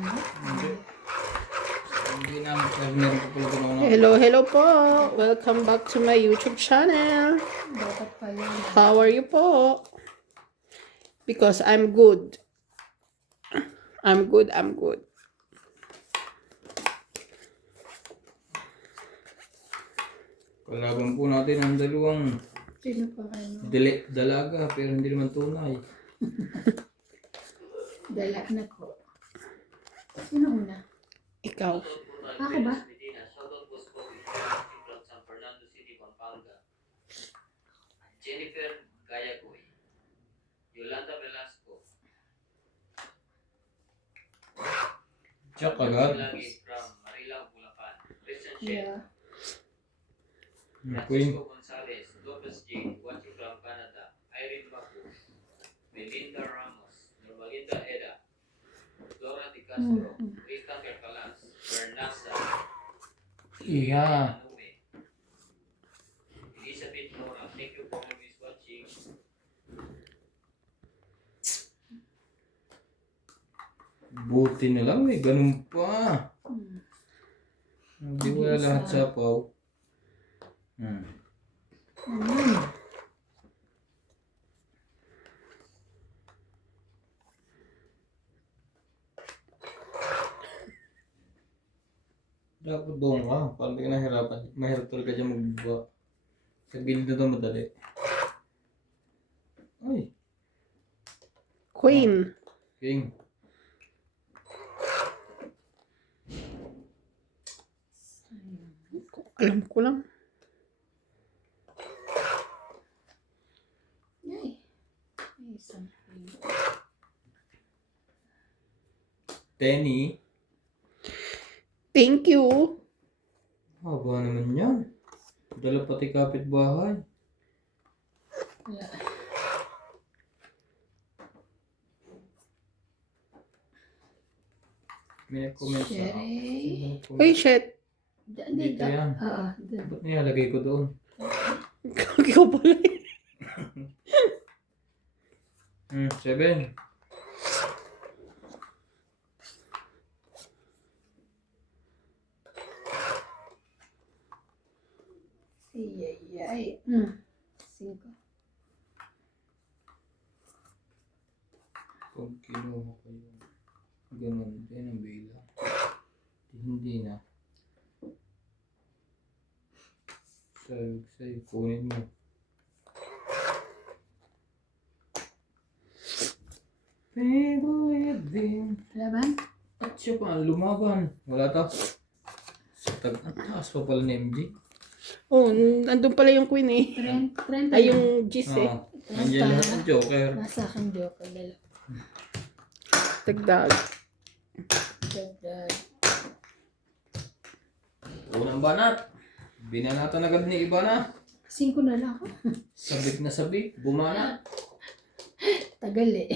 ano? Hindi. Hindi namin siya meron ko pala doon ako. Hello, hello po. Welcome back to my YouTube channel. Dapat pala. How are you po? Because I'm good. I'm good, I'm good. Kalaban po natin ang dalawang Sino pa ano? dalaga pero hindi naman tunay. Dala na ko. Sino una? Ikaw. Ako ba? Jennifer Gayagoy, Yolanda Velasco, Check agad. Lagi from Marilao, Bulacan, Christian Shed, Yeah. Queen. Francisco Gonzalez, Lopez J, watching from Canada, Irene Bacu, Melinda Ramos, Normalinda Eda, Flora Di Castro, Tristan Carcalas, Bernasa, Iya. Anume, Elizabeth Nora, thank you for always watching. Buti na lang may ganun pa. Hindi wala lahat sa paw. Dapat doon ka. Parang di ka nahirapan. Mahirap talaga dyan magbuwa. Sa gilid na ito madali. Ay, Queen. king. Alam ko lang. Ay. Ay, something. Penny. Thank you. Haba naman yan. Dala pati kapitbahay. Wala. May nag-comment sa Sherry. May nag-comment. Uy, shit. Dito yan. Oo. Ba't nilalagay ko doon? Ikaw pala. 7. Ay. Cinco. Pag kinuha ko yung ganun din ang bilang. Hindi na. Sa'yo, kunin mo. Favorite din. Laban? At siya pa, lumaban. Wala ta. Ang taas pa pala ni MJ. Oh, nandun pala yung Queen eh. 30. Ay, yung G's eh. Nandiyan lahat ng joker. Nasa akin joke. Dala. Tagdag. Dagdag. Unang banat. Binanatan agad ni iba na. 5 na lang ako. Sabik na sabik. Bumana. Tagal eh.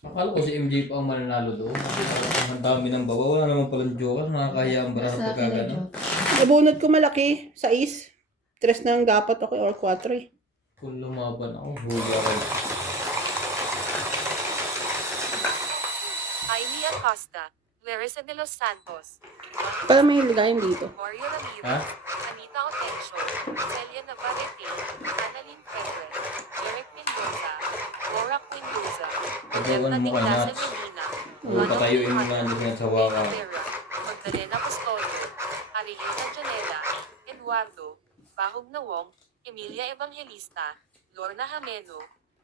Akala ko si MJ pa ang mananalo doon. Ang dami ng baba. Wala naman palang joker. Nakakaya ang barang Nasa akin na pagkagano. joke. Nabunot ko malaki. 6. 3 na ang dapat ako or 4 eh. Kung lumaban ako, huli ako. Ailey Acosta, Larissa de los Santos, Pala may ligayan dito. Mario Ramirez, Ha? Anita Otencio, Celia Navarrete, Annalyn Pedre, Eric Mendoza, Laura Quindoza, Pagawan mo ka Tignasan nuts. Medina, Oo, patayuin mo nga dyan sa Lena waka. Vera, Magdalena Custodio, Arilina Janela, Eduardo, Bahog Nawong, Emilia Evangelista, Lorna Jameno,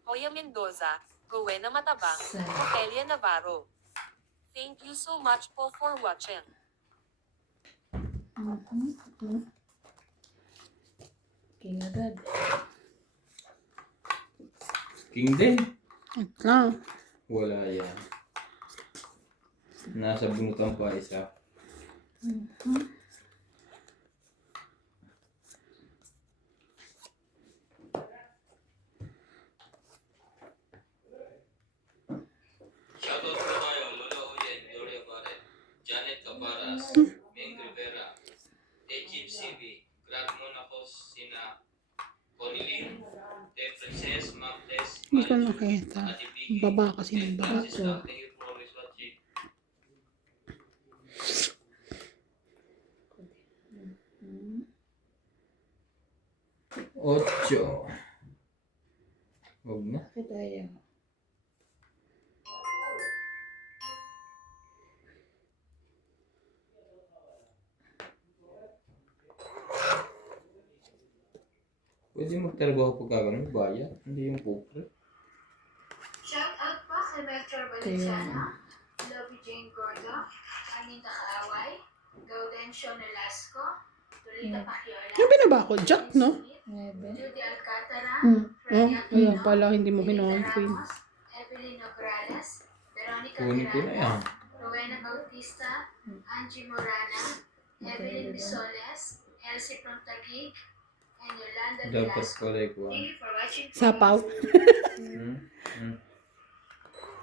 Hoya Mendoza, Rowena Matabang, Ofelia Navarro. Thank you so much po for watching. King agad. King din. Lang. Wala yan. Nasa bunutan pa isa. Shoutout po tayo, Lola Oyen, Gloria Barret, Janet Caparas, Ming Rivera, Ejib CV, Grad Monacos, sina Conilin, De Princess, Mamtes, Hindi ko nakita. Baba kasi ng baba. Francis Lang, thank you for always watching. 8. Huwag na. Bakit ayaw? Pwede magtrabaho pag gano'n, bayad. Hindi yung pupre. Shout out po kay Melchor Valenciano, Lobby Jane Gordo, Anita Kaaway, Gaudencio Nolasco, Lolita Paciola, Yung binaba ko, Jack, no? 9. Judy Alcantara, Oh, Freddy ayun Aquino, pala, hindi mo Lilita kinuha yung queen. Ramos, Evelyn Nograles, Veronica Kunin ko na yan. Miranda, Rowena Bautista, Angie Morana, Evelyn Bisoles, Elsie Prontagig, and Yolanda Dapat Velasco. pala ikuha. Thank you for watching. Sapaw.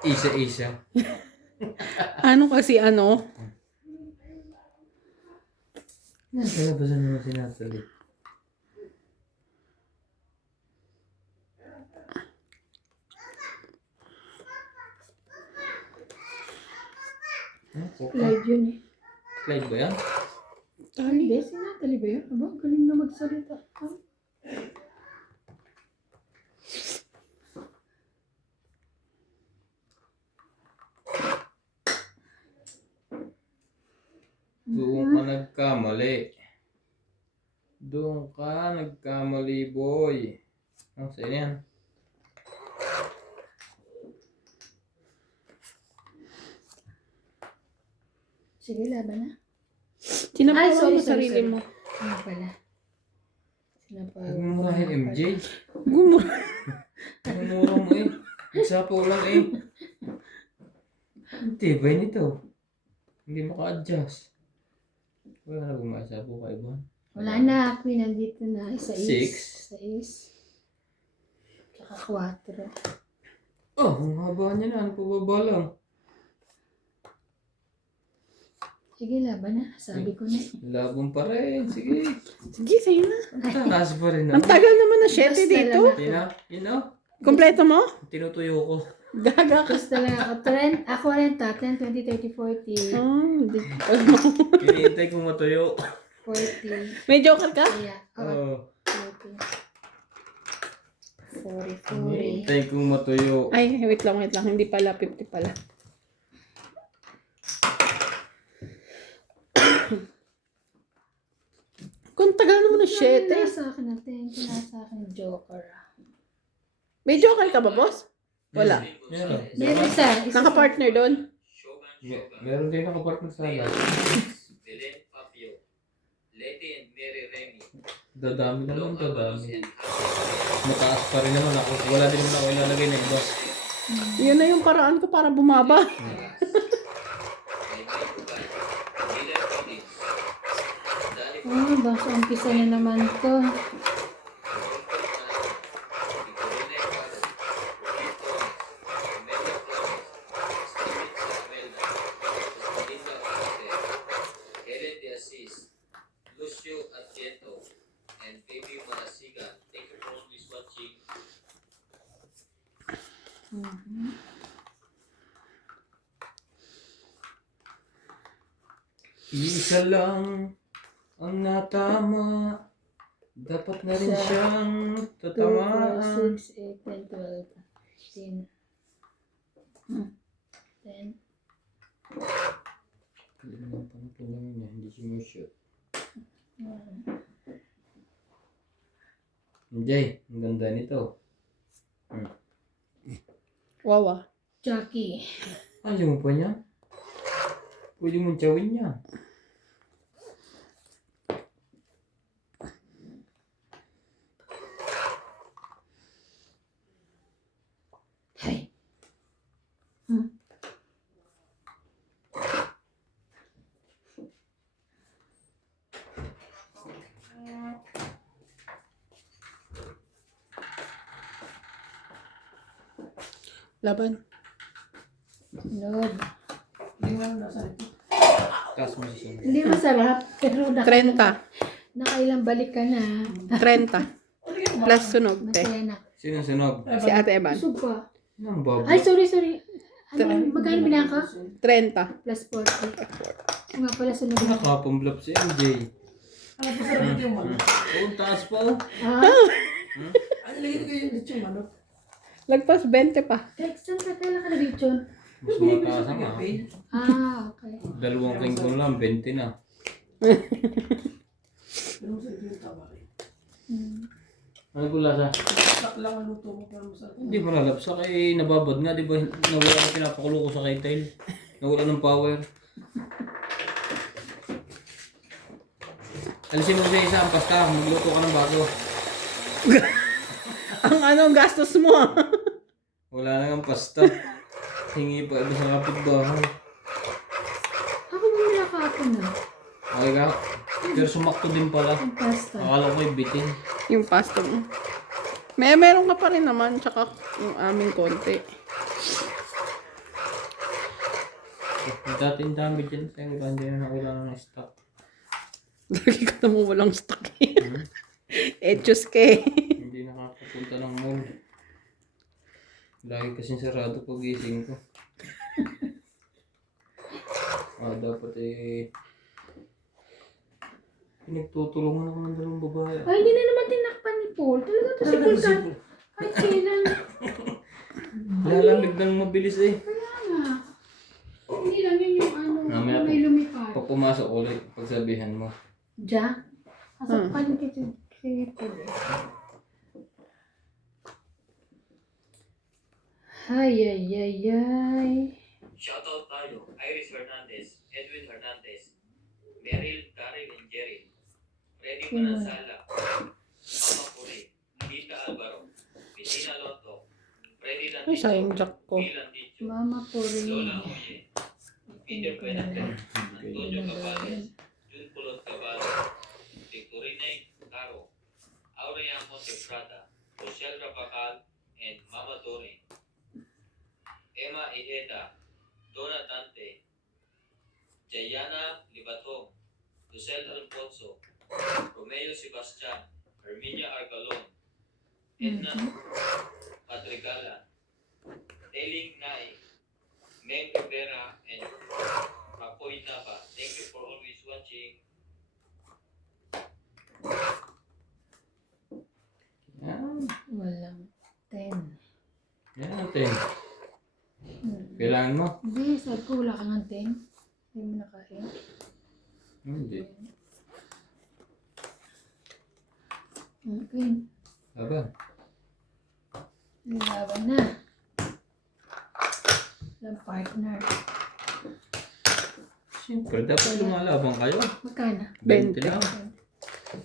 Isa-isa. Ano kasi ano? Kalabasan naman si Natalie. Live yun eh. Clyde ba yan? Hindi, si Natalie ba yun? Aba, galing na magsalita. Doon ka nagkamali. Doon ka nagkamali, boy. Ang sa'yo yan. Sige, laban na. Sinapawan Ay, sorry, mo sorry, sarili sorry. mo. Ano pala? Sinapaw. Huwag mo murahin MJ. Gumura. Mumura mo eh. Nagsapaw lang eh. Hindi, ba nito? Hindi maka-adjust. Wala na bumasapaw ka iba. Wala na, Queen, nandito na. Isa is. 6. Isa is. Tsaka 4. Oh, ang haba niya na. Ano pa baba lang? Sige, laban na. Sabi ko na. Labang pa rin. Sige. Sige, sa'yo na. Taas pa rin Ang ako. tagal naman na 7 Basta dito. lang. Yun na. Yun na. Kompleto mo? Tinutuyo ko. Gaga ka. Gusto lang ako. 40, 10, 20, 30, 40. Oh, hindi. Hinihintay kong matuyo. 40. May joker ka? Kaya, Oo. 40. 40. Hinihintay kong matuyo. Ay, wait lang. Hindi pala, 50 pala. Kung tagal naman na 7. Nasa akin na 10. Nasa akin yung joker. May joker ka ba, boss? Wala. Meron. Meron isa. Naka-partner doon? Meron din ako partner sa alas. Belen Papio, Leti and Mary Remy, Dadami naman, Long Avalos dadami. and Happy. Mataas pa rin naman ako. Wala din naman ako ilalagay na iba. Yun na yung paraan ko para bumaba. Kay Mike Ubay, Miller Collins, Danny Oh, basta umpisa na naman to. Lucio Adieto and Baby Marasigan. Thank you for always watching. Isa lang ang natama. Dapat na rin Isa, siyang 2, 4, tatamaan. 6, 8, 10, 12, 13, 10. Kailangan pa na ito lang yun, hindi sumushoot. Jay, ang ganda nito. Wow, ah. Jackie. Ayaw mo pa niya? Pwede mong tsawin niya. Hey. Laban. Lord. Taas mo sa sunod. Hindi masarap, pero 30. nakailang balik ka na. 30. Plus sunog, te. Masaya na. Sino sunog? Si Ate Eban. Busog pa. Ang baba. Ay, sorry. Ano, magkano binaka? 30. Plus 40. Nga pala sunod na. Nakapamblap si MJ. Oo, taas pa oh. Ah, Ano lagay ko yung lechong manok? Lagpas 20 pa. Saan ka kailan ka nag-lechon? Mas mataas ang ako. Okay. 2 linggo lang, 20 na. Pero sa ito yung tama kayo. Ano po lasa? Sak lang ang luto mo para masarap. Hindi malalapsa kay nababad nga, di ba? Nawala ang pinapakulo ko sa kaytail. Nawala ng power. Alisin mo sa isa ang pasta, magluto ka ng bago. Ang gastos mo ah. Wala na ang pasta. Hingi pa ito sa kapitbahay. Ako bumila ka ako na. Okay ka? Pero sumakto din pala. Ang pasta. Akala ko yung bitin. Yung pasta mo. Meron ka pa rin naman, tsaka yung aming konti. Dati ang dami dyan. Kaya hindi na wala ng stock. Lagi ka naman walang stock eh. Etchos ka eh. Hindi nakakapunta ng mall. Lagi kasing sarado pag gising ko. Dapat pinagtutulungan ako ng dalawang babae. Ay, hindi na naman tinakpan ni Paul. Talaga to si Paul ka. Ay, kailan? Lalamig ng mabilis eh. Kaya nga. Hindi lang yun yung ano, Mamaya may lumipad. Pag pumasok ulit, pagsabihan mo. Diyan? Kasakpan kita si Paul eh. Ay, ay, ay, ay. Shoutout tayo, Iris Hernandez, Edwin Hernandez, Meryl, Karen, and Jerry, Freddy Manansala, Mama Puri, Tita Alvaro, Bettina Lotto, Freddy Ay, sayang Lanticho, jack ko. Milan Ticho, Mama po rin. Lola Oye, Peter Benater, Antonio Cabales, Jun Pulot Cabales, Victorine Caro, Aurea Monteprada, Rochelle Rabacal, and Mama Dore, Emma Ijeda, Donna Dante, Jayana Libatong, Lucel Alfonso, Romeo Sebastian, Herminia Argalon, Edna Padregala, Eling Nai, Meng Rivera, and Makoy Nava. Thank you for always watching. Yan. Walang 10. Yan natin. Kailangan mo? Hindi, sabi ko wala ka ng 10. Hindi mo nakain. Hindi. Okay. Laban. Laban na. Walang partner. Siyempre, dapat lumalaban kayo. Magkano? 20 lang.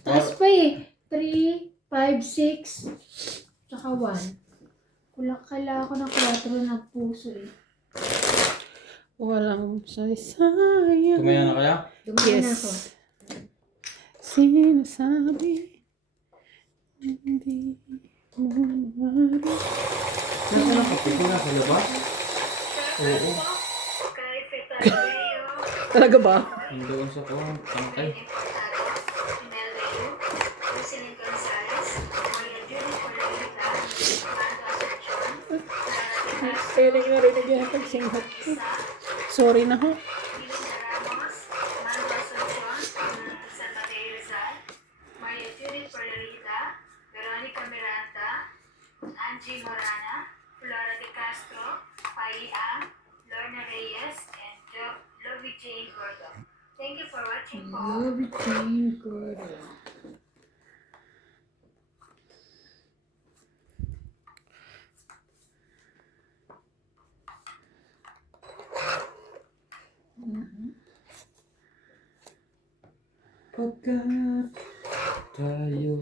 Taas pa eh. 3, 5, 6, tsaka 1. Kailangan ko ng 4 ng puso eh. Walang saysayang. Tumaya na kaya? Dumaya na ako. Yes. Sinasabi, hindi mo mawari. Nasa lang kapit mo na sa labas? Oo. Kay Fetario, Talaga ba? Nandoon sa kuwang tangkay. Importado, Mel Rayo, Jocelyn Gonzalez, Maria Judy Corralita, Amanda Asuncion, Clara de Pwede nga rin nag-ihatag singhat ko. Sorry na ho. Linda Ramos, Amanda Asuncion, San Mateo Rizal, Maria Judy Corralita, Veronica Miranda, Angie Morana, Flora de Castro, Pai Ang, Lorna Reyes, and Lovey Jane Gordon. Thank you for watching po. Love it, Jane Gordon. Pagkat tayo.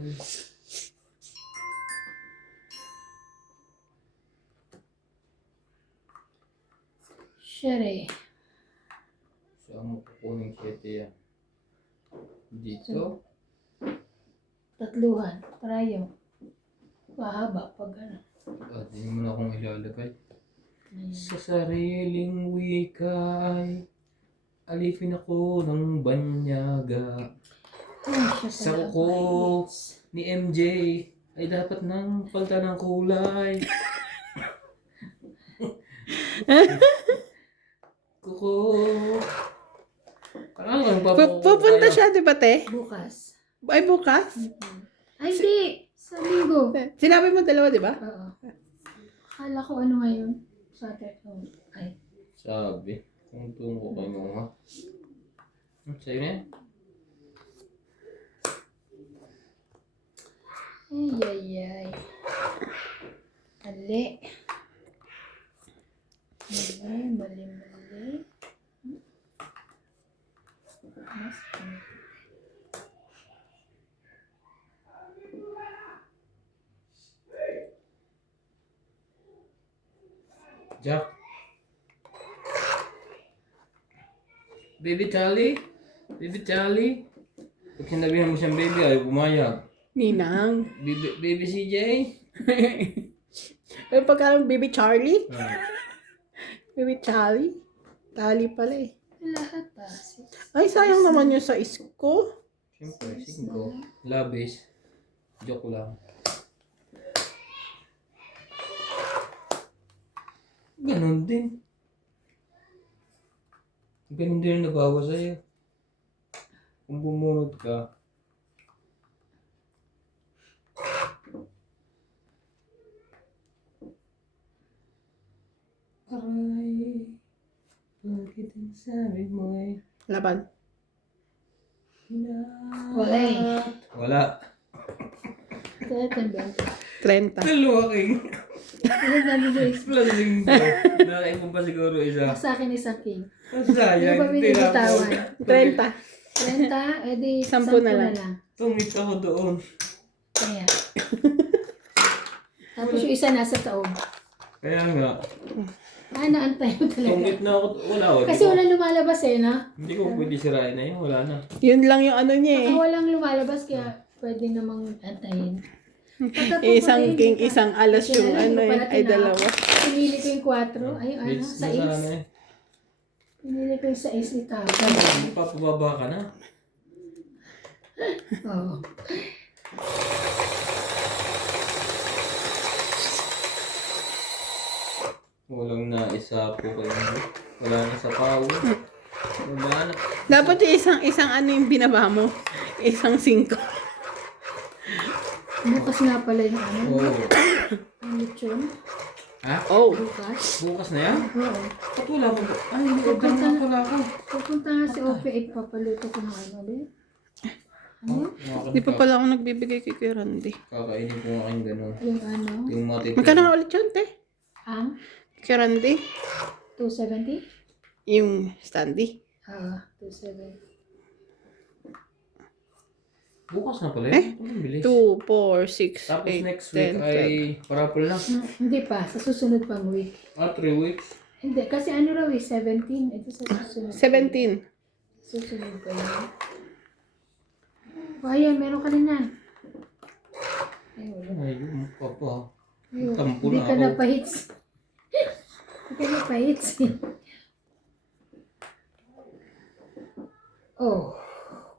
Shere. Saan mo kukunin kete yan? Dito? Tatluhan. Trayo. Mahaba pag ano. Hindi mo na akong ilalagay. Sa sariling wika ay alipin ako ng banyaga. Ay, siya Sa talaga. ko ni MJ ay dapat ng palta ng kulay. Kuko. Parang ano Pupunta siya, di ba, te? Bukas. Ay, bukas? Ay, hindi. Sa linggo. Sinabi mo dalawa, di ba? Oo. Akala ko ano ngayon? Saturday. Ay. Sabi. Kung tungo ko kayo mo ha. Sa'yo na yan. Ay. Mali. Mali. Mas, Jack. Baby Charlie? Baby Charlie? Pag sinabihan mo siyang baby, ayaw pumayag. Ninang. Baby CJ? Pero pagka Baby Charlie? Ah. Baby Charlie? Tali pala eh. lahat Ay, sayang naman yung sa isko. Siyempre, 5. Labis. Joke lang. Ganon din. Ganon din ang nabawa sa'yo. Kung bumunod ka. Aray, bakit ang sabi mo ay Laban. Wala eh. Wala. Kaya tanda. 30. Dalawa king. Ano namin guys? Plus 5. Nakaipon pa siguro isa. Sa akin isang king. Ang sayang. Ano ba binibitawan? 30. 30, edi 10 10 na na lang. lang. Tumit ako doon. Kaya. Tapos yung isa nasa taob. Kaya nga. Naantay mo talaga. Tumit na ako. Wala ko. Kasi walang lumalabas eh, no? Hindi ko pwede sirain na yun. Wala na. Yun lang yung ano niya eh. Baka walang lumalabas kaya pwede namang antayin. Isang king, isang alas yung ano yun. Ay, dalawa. Pinili ko yung 4. Ay, ano, It's sa na 6. eh. Pinili ko yung sa 6 ni Tapa. Papababa ka na. Oo. Walang na isa po kayo. Wala na sa power. Wala na. Dapat yung isang ano yung binaba mo. Isang 5. Bukas nga pala yung ano. Oo. Ang lechon. Ha? Oh. Bukas. Bukas na yan? Oo. Ba't wala ko? Ay, order na pala ako. Pupunta nga si OPA, papaluto ko ng ano. Ano? Di pa pala ako nagbibigay kay Kuya Randy. Kakainin ko nga kayong gano'n. Yung ano? Yung matitid. Magkano nga ulit yun, te? Ang Kuya Randy? 270? Yung standy. 270. Bukas na pala yun. Ang bilis. 2, 4, 6, Tapos 8, next week 10, 12. ay parapol na. Hindi pa, sa susunod pang week. 3 weeks. Hindi, kasi ano raw eh, 17. Ito sa susunod. 17. Susunod pa yun. O, ayan, meron ka rin yan. Ay, wala. Ay, yung mukha pa. Ayun, Tampo hindi na ka ako. na pahits. Hindi ka na pahits. Oh,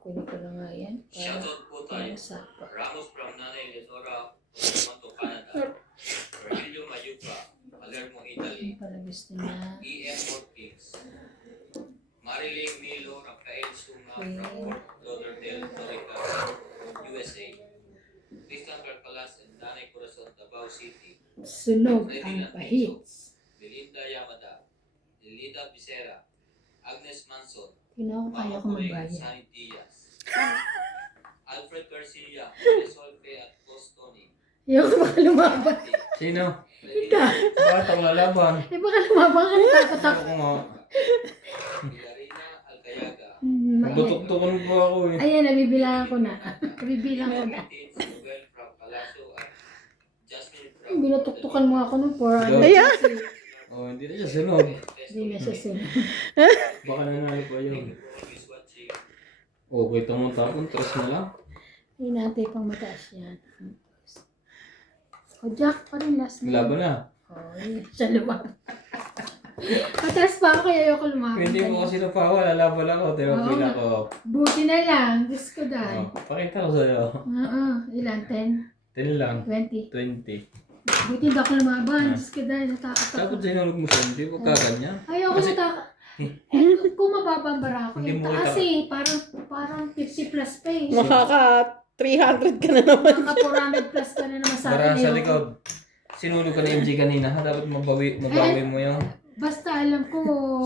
kunin ko na nga yan. Shoutout po tayo. Sapa. Ramos from Nanay Leonora, Toronto, Canada. Virgilio Mayuca, Palermo, Italy. Ang pala gusto niya. E.M. Watkins. Marilyn Milo, Rafael Suma from Fort Lauderdale, Florida, USA. Christian Carcalas and Nanay Corazon, Davao City. Sunog ang pahits. Belinda Yamada, Lilita Vicera, Agnes Manson, Tinaw ko kaya ko magbayad. Sunny Diaz, Alfred Garcia, Resolve at Costoni. Yung baka lumaban. Sino? Ikaw. Bakit ang lalaban? Eh baka lumaban ka natakot ako. Ako nga. Ilarina Alcayaga, Magtutuktukan po ako eh. Ayan, nabibilangan ko na. Nabibilang ko na. Noel from Palacio at Jasmine from Binutuktukan mo ako nung 4 Hello? Ayan. Oh, hindi na siya sunod. Hindi na siya sunod. Baka nanalo pa yun. is watching. Okay, tamang tapon. 3 na lang. Hindi natin pang mataas yan. O, Jack pa rin last na. Laban na. Oh, yun siya lumaban. Mataas pa ako kaya ayoko lumaban. Hindi mo kasi napawa. Lalaban ako. Therapy Oo. ako. Buti na lang. Diyos ko dahil. Oh, pakita ko sa'yo. Ilan? 10? 10 lang. 20? 20. Buti hindi ako lumaban. Diyos ko dahil natakot ako. Tapos sinulog mo siya. Hindi ko kaganyan. Ayoko Kasi- natakot. Kung mababambara ako, Hindi yung mo taas kita- eh. Parang 50 plus pa eh. Makaka 300 ka na naman. Mga 400 plus ka na naman sa Para akin. sa eh. likod. Sinulog ka ni MJ kanina ha. Dapat mabawi mo yung... Basta alam ko,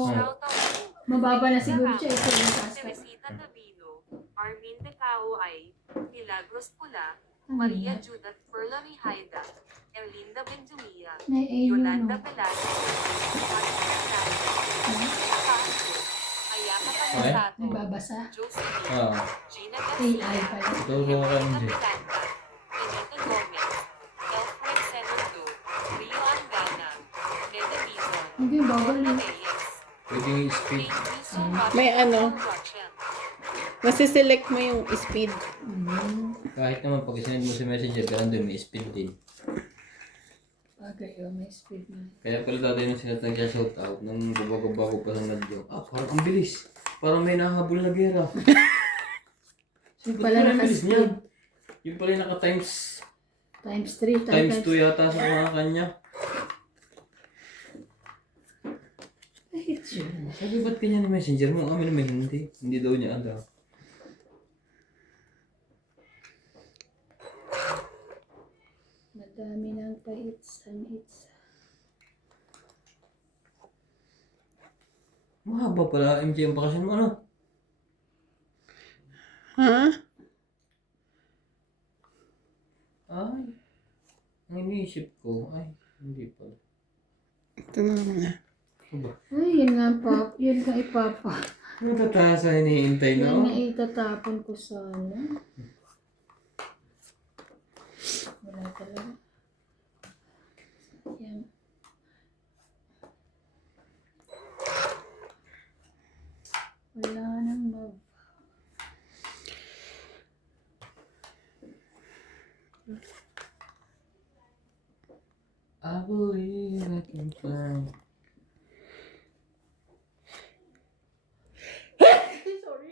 Shoutout to mababa na siguro siya. Ito yung taas ka. Teresita Davino, Armin De Caoay, Milagros Pula, Maria Judith Perla Rihaida, Erlinda Benjumia, Yolanda Velasquez, Ayaka Panisato, Nagbabasa. Josephine, Ah. Gina AI Garcia, pala. Tuturo ka Erlinda MJ. Miranda, Benita Gomez, Elfred Senando, Rio Angana, Neda Dizon, Hindi, bawal Lorna na. Reyes, Pwede yung speed. Thank you so much May for ano? watching. Nasiselect mo yung speed. Kahit naman pag sinend mo sa messenger, ganun din may speed din. Bagay, may speed na. Kaya pala dati nung sinatag siya shoutout, nung bago-bago pa sa nadyo, parang ang bilis. Parang may nahabol na gera. Sino Pala ang bilis naka-speed. niya? Yung pala yung naka-times Times 3, times 2 yata sa mga kanya. Ay, it's yun. Sabi ba't kanya ni messenger mo? Amin naman hindi. Hindi daw niya alam. Madami ng paitsan-itsa. Mahaba pala MJ ang bakasyon mo, ano? Ha? Ay. Ang iniisip ko, ay, hindi pala. Ito na naman. Ano ba? Ay, yun nga, Pap. Yun nga, ipapa. Natataas ang iniintay, Yan no? nga itatapon ko sana. Wala talaga. Yan. Wala nang mag... I believe I can fly.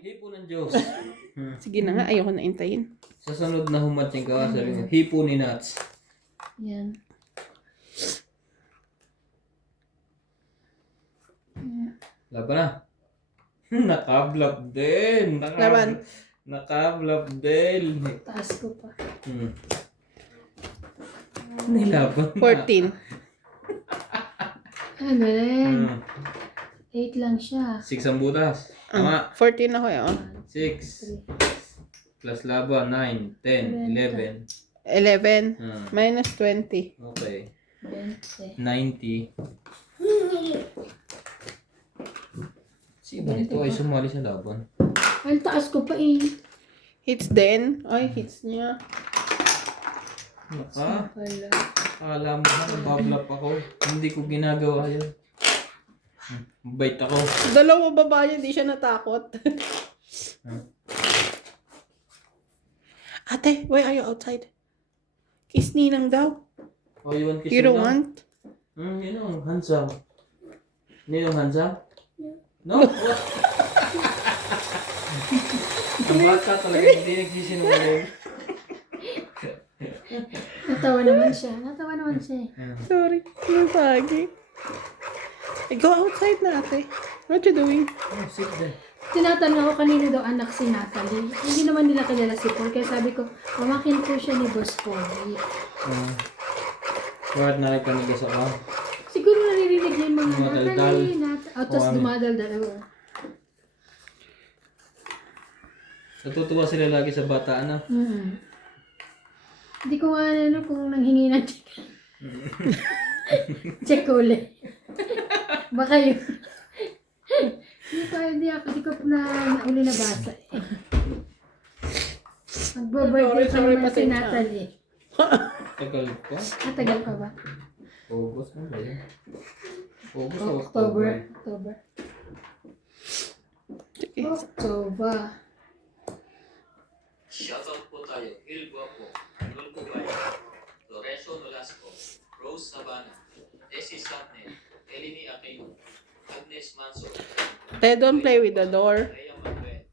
Hipo ng Diyos. Sige na nga, ayoko na intayin. Sa sunod na humating ka, sabi mo, hipo ni Nats. Yan. Laban na. Nakablap din. Laban. Nakablap din. Taas ko pa. Nilaban na. 14. Ano rin? 8 lang siya. 6 ang butas. Tama. 14 ako eh. 6. Plus laban, 9, 10, 11. 11. Minus 20. Okay. 20. 90. Si ba ito ay sumali sa laban? Ay, taas ko pa eh. Hits din. Ay, hits niya. Naka. Wala. Akala mo na nabablap ako. Hindi ko ginagawa yun. Bait ako. Dalawa babae, hindi siya natakot. Ate, why are you outside? Kiss Ninang daw. Oh, you want kiss You don't lang? want? Yun ang handsome. Yun ang handsome? No? What? Ang bata talaga hindi nagsisinungaling. Natawa naman siya. Natawa naman siya. Sorry. Nasagi. Go outside na ate. What you doing? Oh, sit there. Tinatanong ko kanino daw anak si Natalie. Hindi naman nila kilala si Paul. Kaya sabi ko, pamakin po siya ni Boss Paul. Bakit narinig sa ka? Siguro naririnig niya yung mga Dumadaldal. Natalie, tapos ano? dumadaldal. Natutuwa sila lagi sa bata, ano? Hindi ko nga ano kung nanghingi ng check. Check ulit. Baka yun. Hindi ko na uli nabasa eh. Magbo-birthday pa Sorry, naman si pasensya. Natalie. Tagal pa. Tagal pa ba? August mo ba yun? August o October. October? October. Shoutout po tayo, Il Guapo, Arnul Cubay, Lorenzo Nolasco, Rose Sabana, Tessie Sapne, Eleni Aquino, Agnes Manso, They don't play with the door. Rhea Manuel,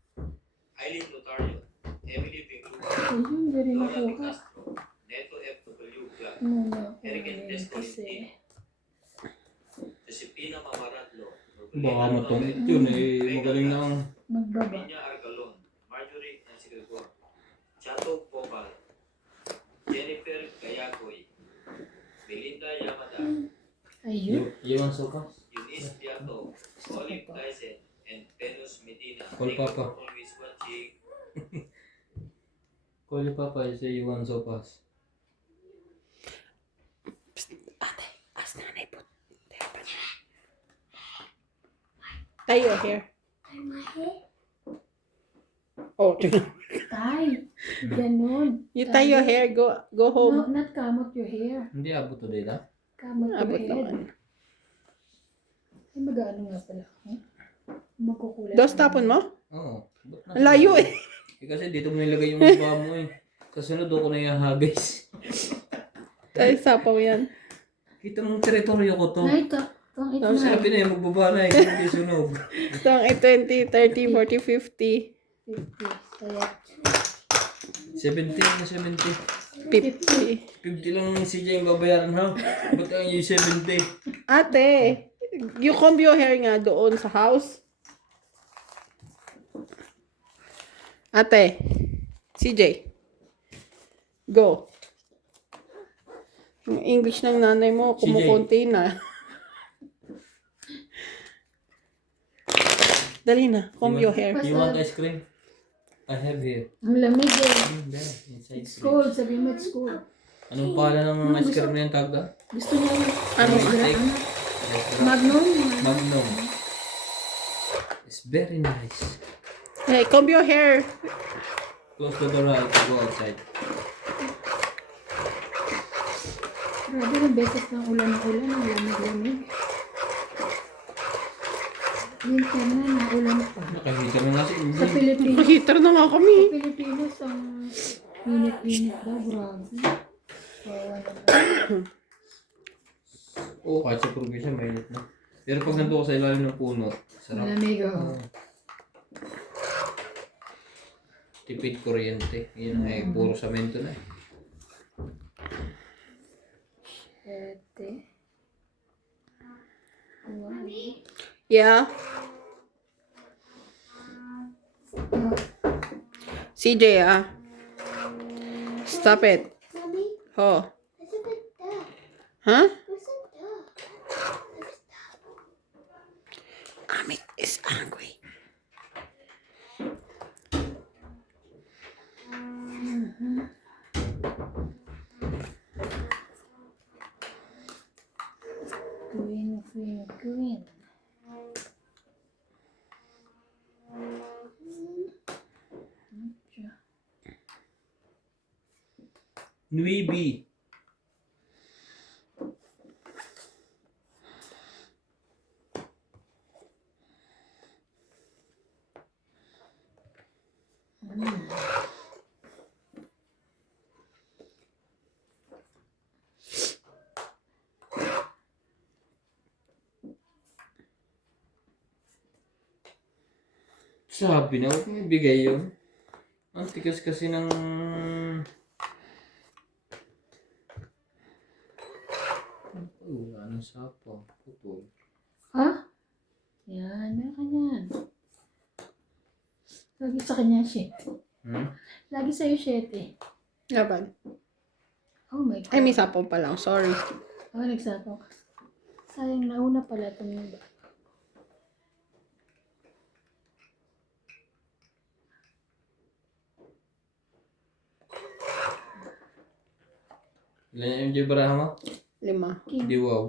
Eileen Lotario, Emily Vincula, Ayun, hindi rin Laura Di nakuha. Castro, Neto FW Black, Ano, Eric Endes kasi Josepina Mamaratlo, Baka matungit yun eh. Magaling na ang... magbaba. Minya Argalon, Marjorie Nancy Gagua, Chato Pong Iwan sopas. Eunice Piato, Olive Tyson, and Venus Medina. Call Thank you Papa. for always watching. Call your papa and say you want sopas. Ate, ask nanay po. Tie your hair. Oh, Tay. Ganon. you tie your hair, go No, home. not kamot your hair. Hindi abot today na. Kamot your Abot head. naman. Ay, mag-ano nga pala. Huh? Magkukulat. Dos tapon mo? Oo. Ba't na- Ang layo eh. Kasi dito mo nilagay yung baba mo eh. Kasunod ako na ihahagis. Ay, sapaw yan. Kita mong teritoryo ko to. Ay, ito Tapos na. sabi na yung magbaba na eh. Kung di sunog. Ito ang 20, 30, 40, 50, 50. Kaya, 70 na 70. 50. 50 lang ang CJ yung babayaran ha. Ba't ang yung 70? Ate, you comb your hair nga doon sa house. Ate, CJ, go. Yung English ng nanay mo, kumukunti na. Dali na, comb your hair. You want ice cream? I have here. ang lamig eh. There, inside It's cream. cold. Sabi mo it's cold. Anong pangalan ng ice cream na yung tagda? Gusto niya yung Ano? Magnum. Magnum. It's very nice. Hey, comb your hair. Close the door, I'll go outside. Grabe ng beses ng ulan ng ulan. Ang lamig-lamig. Winter na, naulan pa. Nakahita na nga si Sa Indy. Pilipinas, Heater na nga kami. Pilipinas ang init-init daw. Grabe. Kawawa naman. Oo, kahit sa probinsya, mainit na. Pero pag nandun ko sa ilalim ng puno, sarap. Malamig oh. Oo. Tipid kuryente. Yun ay puro samento na eh. Ete. Wow. Yeah. CJ, stop it. Oh. Huh? Ami is angry. Queen. Nuibi. Sabi na, huwag mo ibigay yun. Ang tigas kasi ng... Wala nang sapaw. Putol. Ha? Yan, meron ka yan. Lagi sa kanya, shit. Lagi sa'yo, shit eh. Laban. Oh my God. Ay, may sapaw pa lang. Sorry. Oh, nagsapaw ka. Sayang, nauna pala itong iba. Ilan yung MJ Baraha mo? 5. Di wow.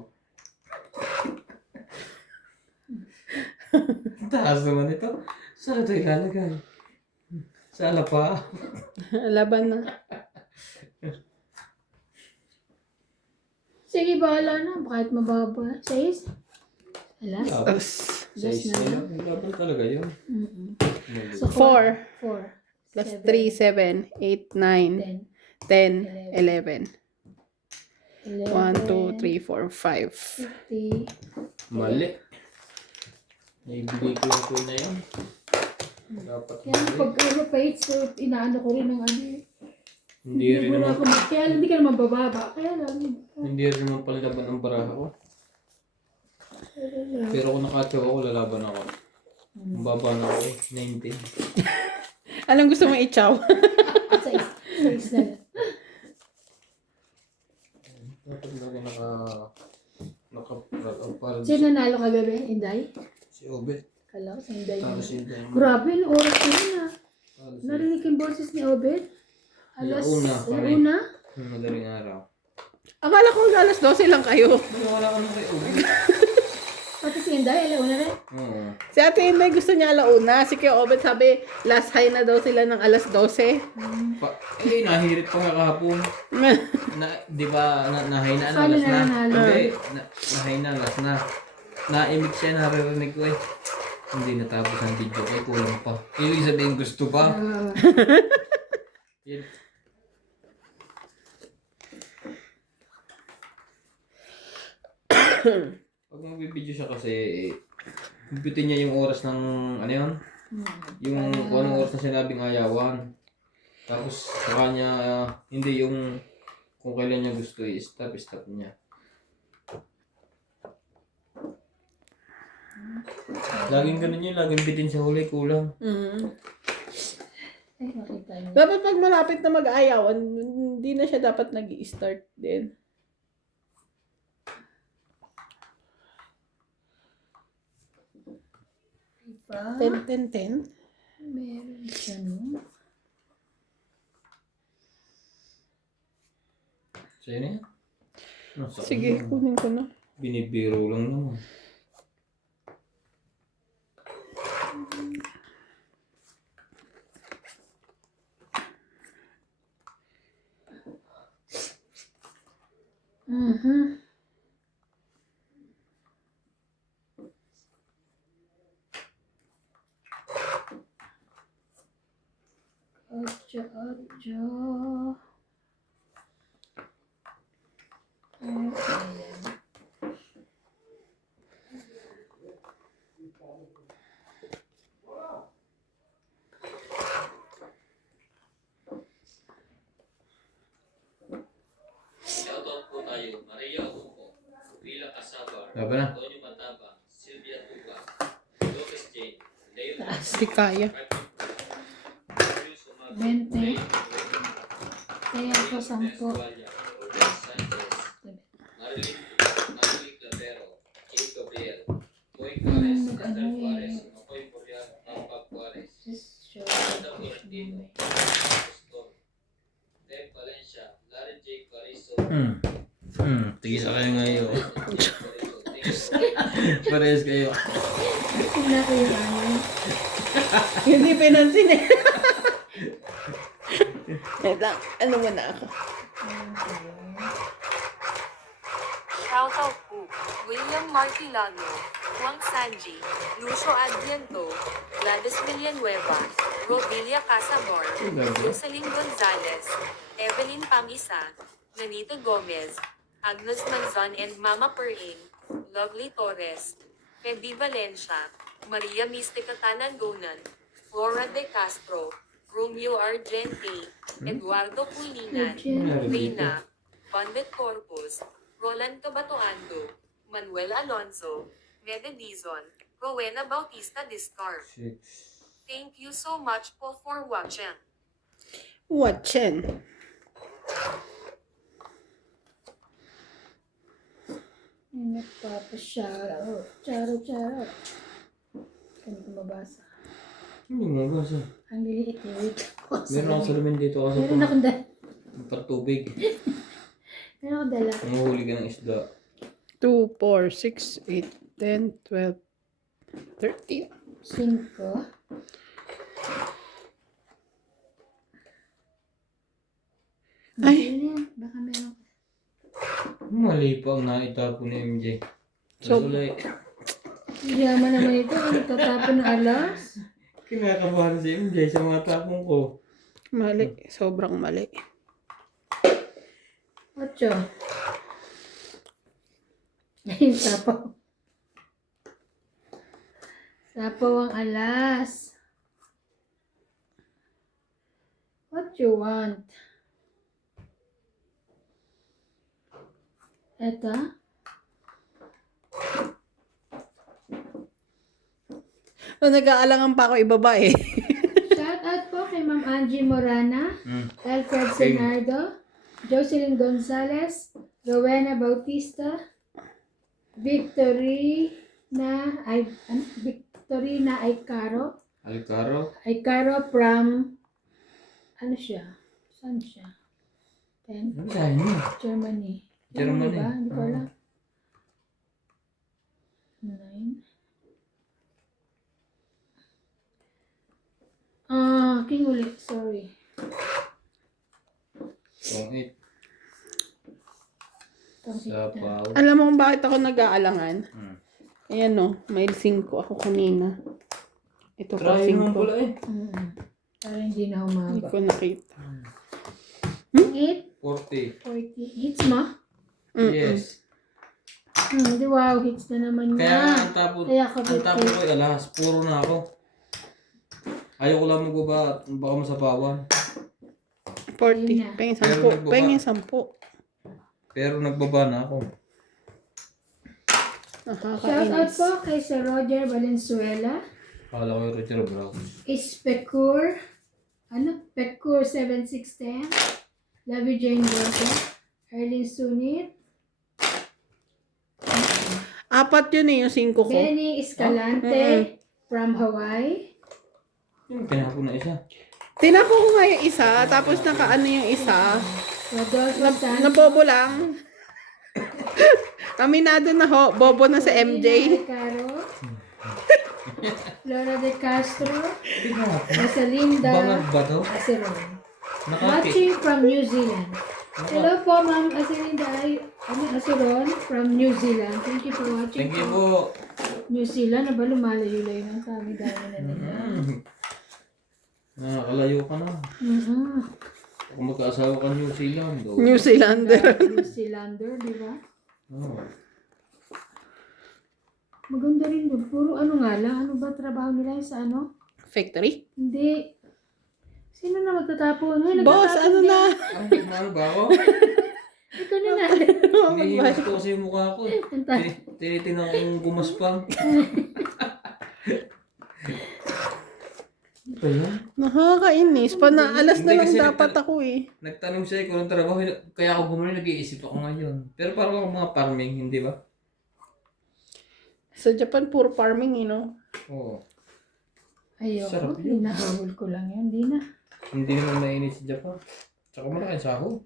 Taas naman ito. Saan ito ilalagay? Sa alapa. Laban na. Sige, bahala na. Kahit mababa. 6? Alas? Tapos, Size na yun. Laban talaga yun. So, 4 4. plus 3, 7, 8, 9, 10, 11. 1, 2, 3, 4, 5. 50. Mali. Naibigay ko yung tool na yun. Dapat Kaya pag page, so inaano ko rin ng ano eh. Hindi rin Wala naman. ako kaya hindi ka naman bababa. Kaya lang. Hindi rin naman panlaban ang baraha ko. Pero kung nakatsaw ako, lalaban ako. Ang baba na ako eh. 19. Anong gusto mong i-chow? Size na lang. Dapat lagi naka Talo Sino nanalo kagabi? Inday? si Obet. Kala ko si Inday. Talo si Inday. Grabe, ang oras ko yun ah. Talo si Narinig yung boses ni Obed? Alas Alauna, pare. una? madaling araw. Akala ko alas 12 lang kayo. Wala ka na kay Obet. Pati si Inday, alauna rin. Oo. Si Ate Inday gusto niya alauna. Si Kuya Obet sabi, last high na daw sila ng alas 12. Nahirit pa nga kahapon. Di ba, nahay na, Paano last na. nanalo? Hindi, nahay na, last na. Naimik siya, naririnig ko eh. Hindi natapos ang video kay kulang pa. Ibig sabihin gusto pa. Yun. Pag magbibideo siya kasi, kumpitin niya yung oras ng, ano yun? Yung kung anong oras na sinabing ayawan. Tapos sa kanya, hindi yung kung kailan niya gusto i-stop niya. Laging ganun yun, laging bitin sa huli, kulang. Ay, makita niyo. Dapat pag malapit na mag-aayawan, hindi na siya dapat nag-i-start din. Diba? 10-10-10. Meron siya, no? Sa'yo na yan? Nasa Sige, akin. kunin ko na. Binibiro lang naman. Mhm. Ocho, ocho. Okay. Shoutout po tayo, Maria Upo, Villa Casabar, Laban na. Antonio Matabang, Sylvia Tuba, Lopez Jane, Leo Di kaya. Julius Umaga, 20. Kaya ako 10. Gualia, Orlando Sanchez, Marilyn Clavero, Kay Gabriel, Boy Juarez, Cesar Juarez, Makoy Boreal, Pampag Juarez, Just show Adam me. Florentino, Boston, Deb Valencia, Larry J. Carizo, Tigis sa kayo ngayon. Carizo, Parehas kayo. Tingnan ko yung ano. Hindi pinansin eh. Wait lang, ano mo na ako? Shoutout po, William Martilano, Juan Sanji, Lucio Adviento, Gladys Villanueva, Robilia Casamor, Jocelyn Gonzalez, Evelyn Pangisa, Nanita Gomez, Agnes Manzon and Mama Perlin, Lovely Torres, Pedi Valencia, Maria Mystica Tanangonan, Flora De Castro, Romeo Argente, Eduardo Pulingan, Reina, Bondet Corpus, Roland Cabatoando, Manuel Alonso, Mede Dizon, Rowena Bautista Discar. 6. Thank you so much po for watching. Watchin. Yung nagpapashoutout. Charo. Hindi ko mabasa. Hindi mo nabasa. Ang liliit eh. Wait ako. Meron ako salamin dito kasi Meron akong dala. patubig. Meron akong dala. Nanguhuli ka ng isda. 2, 4, 6, 8, 10, 12, 13. 5. Ay. Baka meron. Mali pa ang naitapon ni MJ. So- Ulit. Yaman naman ito. Ang tatapon ng alas. Kinakabahan si MJ sa mga tapong ko. Mali. Sobrang mali. 8. Ayun, sapaw. Sapaw ang alas. What you want? Eto? So, nag-aalangan pa ako ibaba eh. Shout out po kay Ma'am Angie Morana, Alfred Senardo, Jocelyn Gonzalez, Rowena Bautista, Victorina Aicaro. Alcaro. Aicaro from, ano siya? Saan siya? 10. Ano sa inyo? Germany. Germany. Ba? Hindi ko alam. 9. King ulit. Sorry. Pang 8. Sa pau. Alam mo kung bakit ako nag-aalangan? Hmm. Ayan no, may 5 ako kanina. Ito pa Try mo 5. pala eh. Para hindi na Hindi humaba. ko nakita. 8, 40. 40. Hits mo? Yes. Wow, hits na naman Kaya niya. ang tapon Kaya ako ko ay alas. Puro na ako. Ayoko lang magbaba. Baka masapawan. 40. Pengin 10. Pengin 10. Pero nagbaba na ako. Shoutout Nakakainis. po kay Sir Roger Valenzuela. Kala ko yung Roger Brown. Ispecur. Pecur 7610. Love you, Jane Walker. Erlyn Sunit. 4 yun eh, yung 5 ko. Benny Escalante from Hawaii. Yung tinapon na isa. Tinapo ko nga yung isa, tapos nakaano yung isa. Rodolfo Santos. Nabobo lang. Aminado na ho, bobo na sa MJ. Caro. Flora de Castro. Tinapon. Rosalinda. Bangag ba to? Aceron. Nakati. Watching from New Zealand. Hello po, Ma'am Acelinda. Aceron from New Zealand. Thank you for watching. Thank you po. New Zealand, aba lumalayo-layo ng kami dahil na nila. Nakakalayo ka na. Kung magkaasawa ka New Zealand. Oh. New Zealander. New Zealander, di ba? Oh. Maganda rin doon. Puro ano nga lang. Ano ba trabaho nila sa ano? Factory? Hindi. Sino na magtatapon? Ay, Boss, nagtatapon ano din. na? Ano ba ako? Ikaw na na. Hinihimas ko kasi yung mukha ko. Tinitingnan kong gumaspang. Ano ba yun? Nakakainis. Alas na Hindi, lang kasi dapat ako eh. Nagtanong siya kung anong trabaho. Kaya ako gumawa, nag-iisip ako ngayon. Pero parang ako mga farming, hindi ba? Sa Japan, puro farming, Oo. Ayoko. Sarap yun. Hinahabol ko lang yun. Hindi na. Hindi naman mainit sa Japan. Tsaka malaking sahod.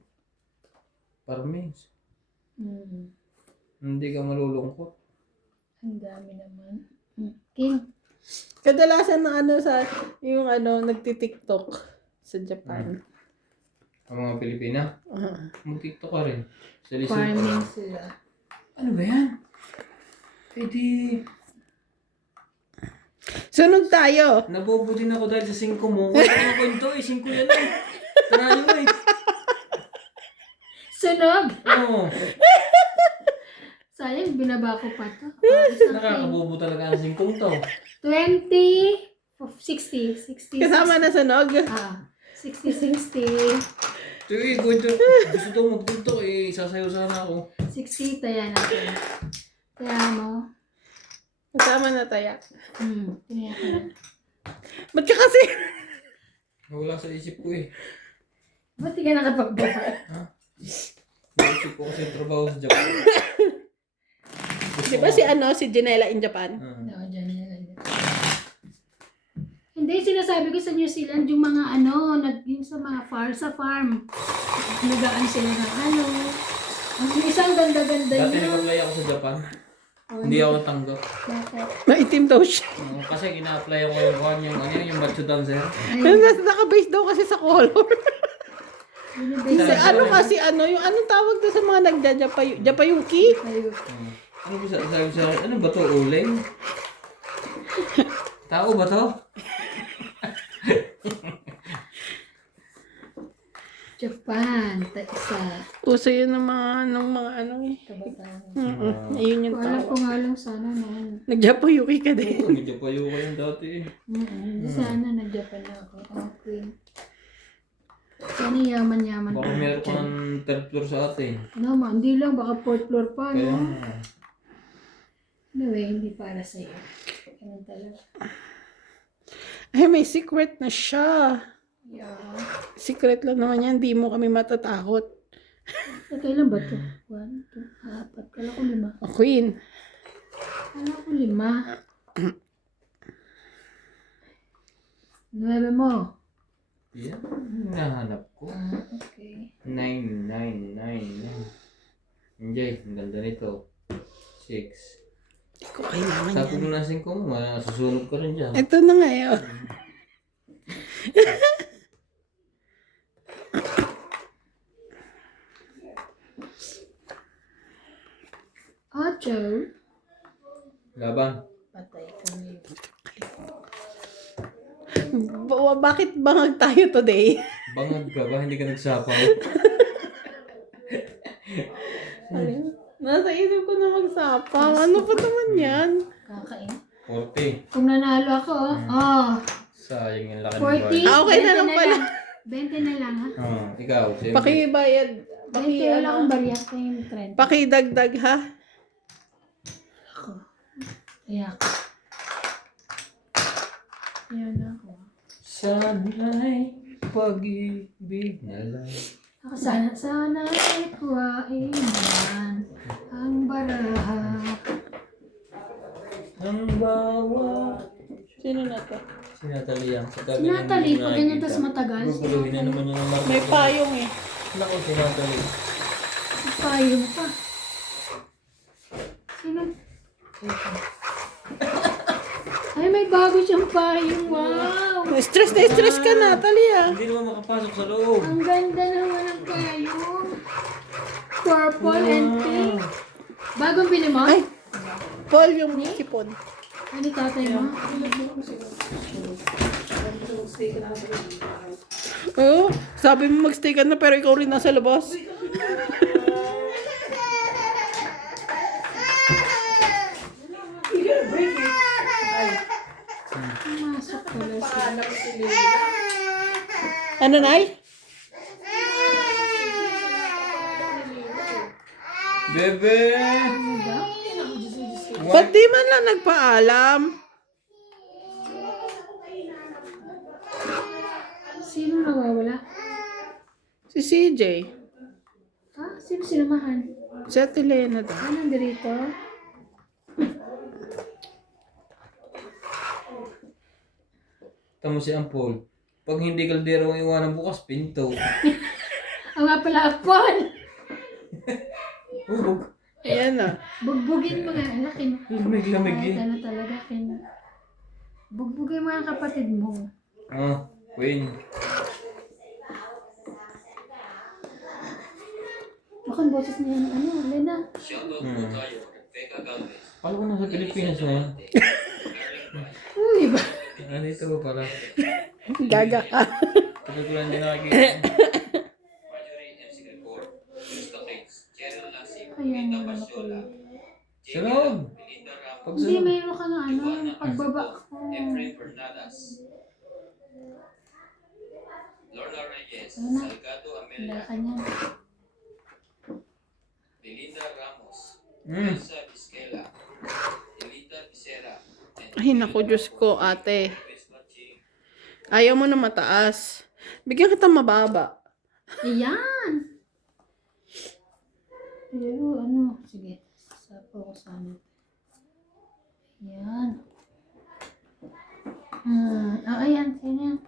Farming. Hindi ka malulungkot. Ang dami naman. King. Kadalasan na yung nagti-TikTok sa Japan. Ang mga Pilipina, mag-TikTok ka rin. Sa Lizard. Farming sila. Ano ba yan? Eh di, Sunod tayo. nabobo din ako dahil sa 5 mo. Kung ano kwento eh, 5 yan eh. Tarayo eh. Sunog! Oo. Sayang, binaba ko pa to. Nakakabobo talaga ang 5 to. 20, 60. Kasama na sunog. 60. Sige, kwento. Gusto daw mag-TikTok eh. Sasayaw sana ako. 60, taya natin. Taya mo. Kasama na tayo. Tinaya ko na. Ba't ka kasi? Wala sa isip ko eh. Ba't di ka nakapagbaba? Naisip ko kasi yung trabaho sa Japan. Di ba si Janela in Japan? No, dyan yan. Hindi, sinasabi ko sa New Zealand, yung mga yung sa mga farm. Nagaan sila ng ang isang ganda-ganda Dati niya. nag-apply ako sa Japan. Hindi ako natanggap. Bakit? Maitim daw siya. Kasi ina-apply ako yung macho dancer. Naka-base daw kasi sa color. Kasi yung anong tawag doon sa mga Japayuki? Ayun. Ano ba sabi sa akin? Ano ba to? Uling? Tao ba to? Japan, isa. Uso yun ng mga Kabataan. Ayun yung Alam ko tawag. nga lang sana noon. Nag-Japayuki ka din. Oo, medyo payo ko yung dati eh. Sana nag-Japan na ako. Okay. Sana yaman-yaman Baka meron ka ng third floor sa atin. Hindi lang. Baka fourth floor pa, Kaya no? Anyway, hindi para sa'yo. Ganun talaga. Ay, may secret na siya. Yeah. Secret lang naman yan. Hindi mo kami matatakot. Kailan ba ito? 1, 2, 4. Kala ko 5. Queen. Kala ko 5. 9 mo. Yan, nahanap ko. Okay. 9, 9, 9. Enjoy, ang ganda nito. 6. Hindi ko kailangan Sabi yan. mo na 5 mo, masusunod ka rin dyan. Ito na ngayon. Ocho. Laban. Patay kami. Bakit bangag tayo today? Bangag ka ba? Hindi ka nagsapaw? Nasa isip ko na magsapang. Ano pa naman yan? Kakain. 40. Kung nanalo ako, oh. Sayang yung laki ng 40. bayad. Okay na lang 20 pala. 20 na lang, ha? Ikaw. siyempre. Pakibayad. 20 wala akong barya sa yung trend. Pakidagdag ha. Ako. Kaya ako. Yan ako. Sana'y pag-ibig na lang. Ako sana ay kuhain naman ang baraha. Ang bawat. Sino na to? Si Natalie yan. Si Natalie, pag ganyan tas matagal. Guguluhin na naman yung mga May payong eh. Naku, si Natalie. Payong pa. Sino? Ay, may bago siyang payong. Wow! Stress na stress ka na, Talia. Hindi naman makapasok sa loob. Ang ganda naman ng payong. Purple and pink. Bagong bili mo? Ay, Paul yung sipon. Ano tatay mo? Oo, sabi mo magstay ka na pero ikaw rin nasa labas. Pumasok pala siya. Ano, Nay? Bebe! Ba't di man lang nagpaalam? Sino nawawala? Si CJ. Ha? Sino sinamahan? Si Ate Lena daw. Ah, nandito? Tamo si Ampol. Pag hindi kaldero ang iwanan bukas, pinto. Ang nga pala, Paul! Hubog. Ayan na. Bugbugin mo nga, anak. Lamig-lamig Kahit eh. ano talaga, bugbugin mo ang kapatid mo. Queen. Baka ang boses niya, ano, Lena? Shoutout po tayo, Becca Galvez. Alam ko nasa Pilipinas na yan. Uy, ba? Nandito ba pala? Gaga ka. Pagkagulan din nakikita. Marjorie MC Gregor, Krista Cates, Cheryl Lasik, Ayan, Rita ano ko. Pasiola, Sa loob. Belinda Ramos, Pag Hindi, sa mayroon ka na ano, pagbaba ko. Efrain Bernadas, Lorna Reyes, Ano? Salgado Wala Amelia, ka niyan. Belinda Ramos, Mm. Elsa Vizquela, Elita Vicera, and Ay, naku, Diyos ko, ate. Chris Maching. Ayaw mo na mataas. Bigyan kita mababa. Ayan! Pero ano, sige, sapo ko sana. Ayan. Ayan, sino yan?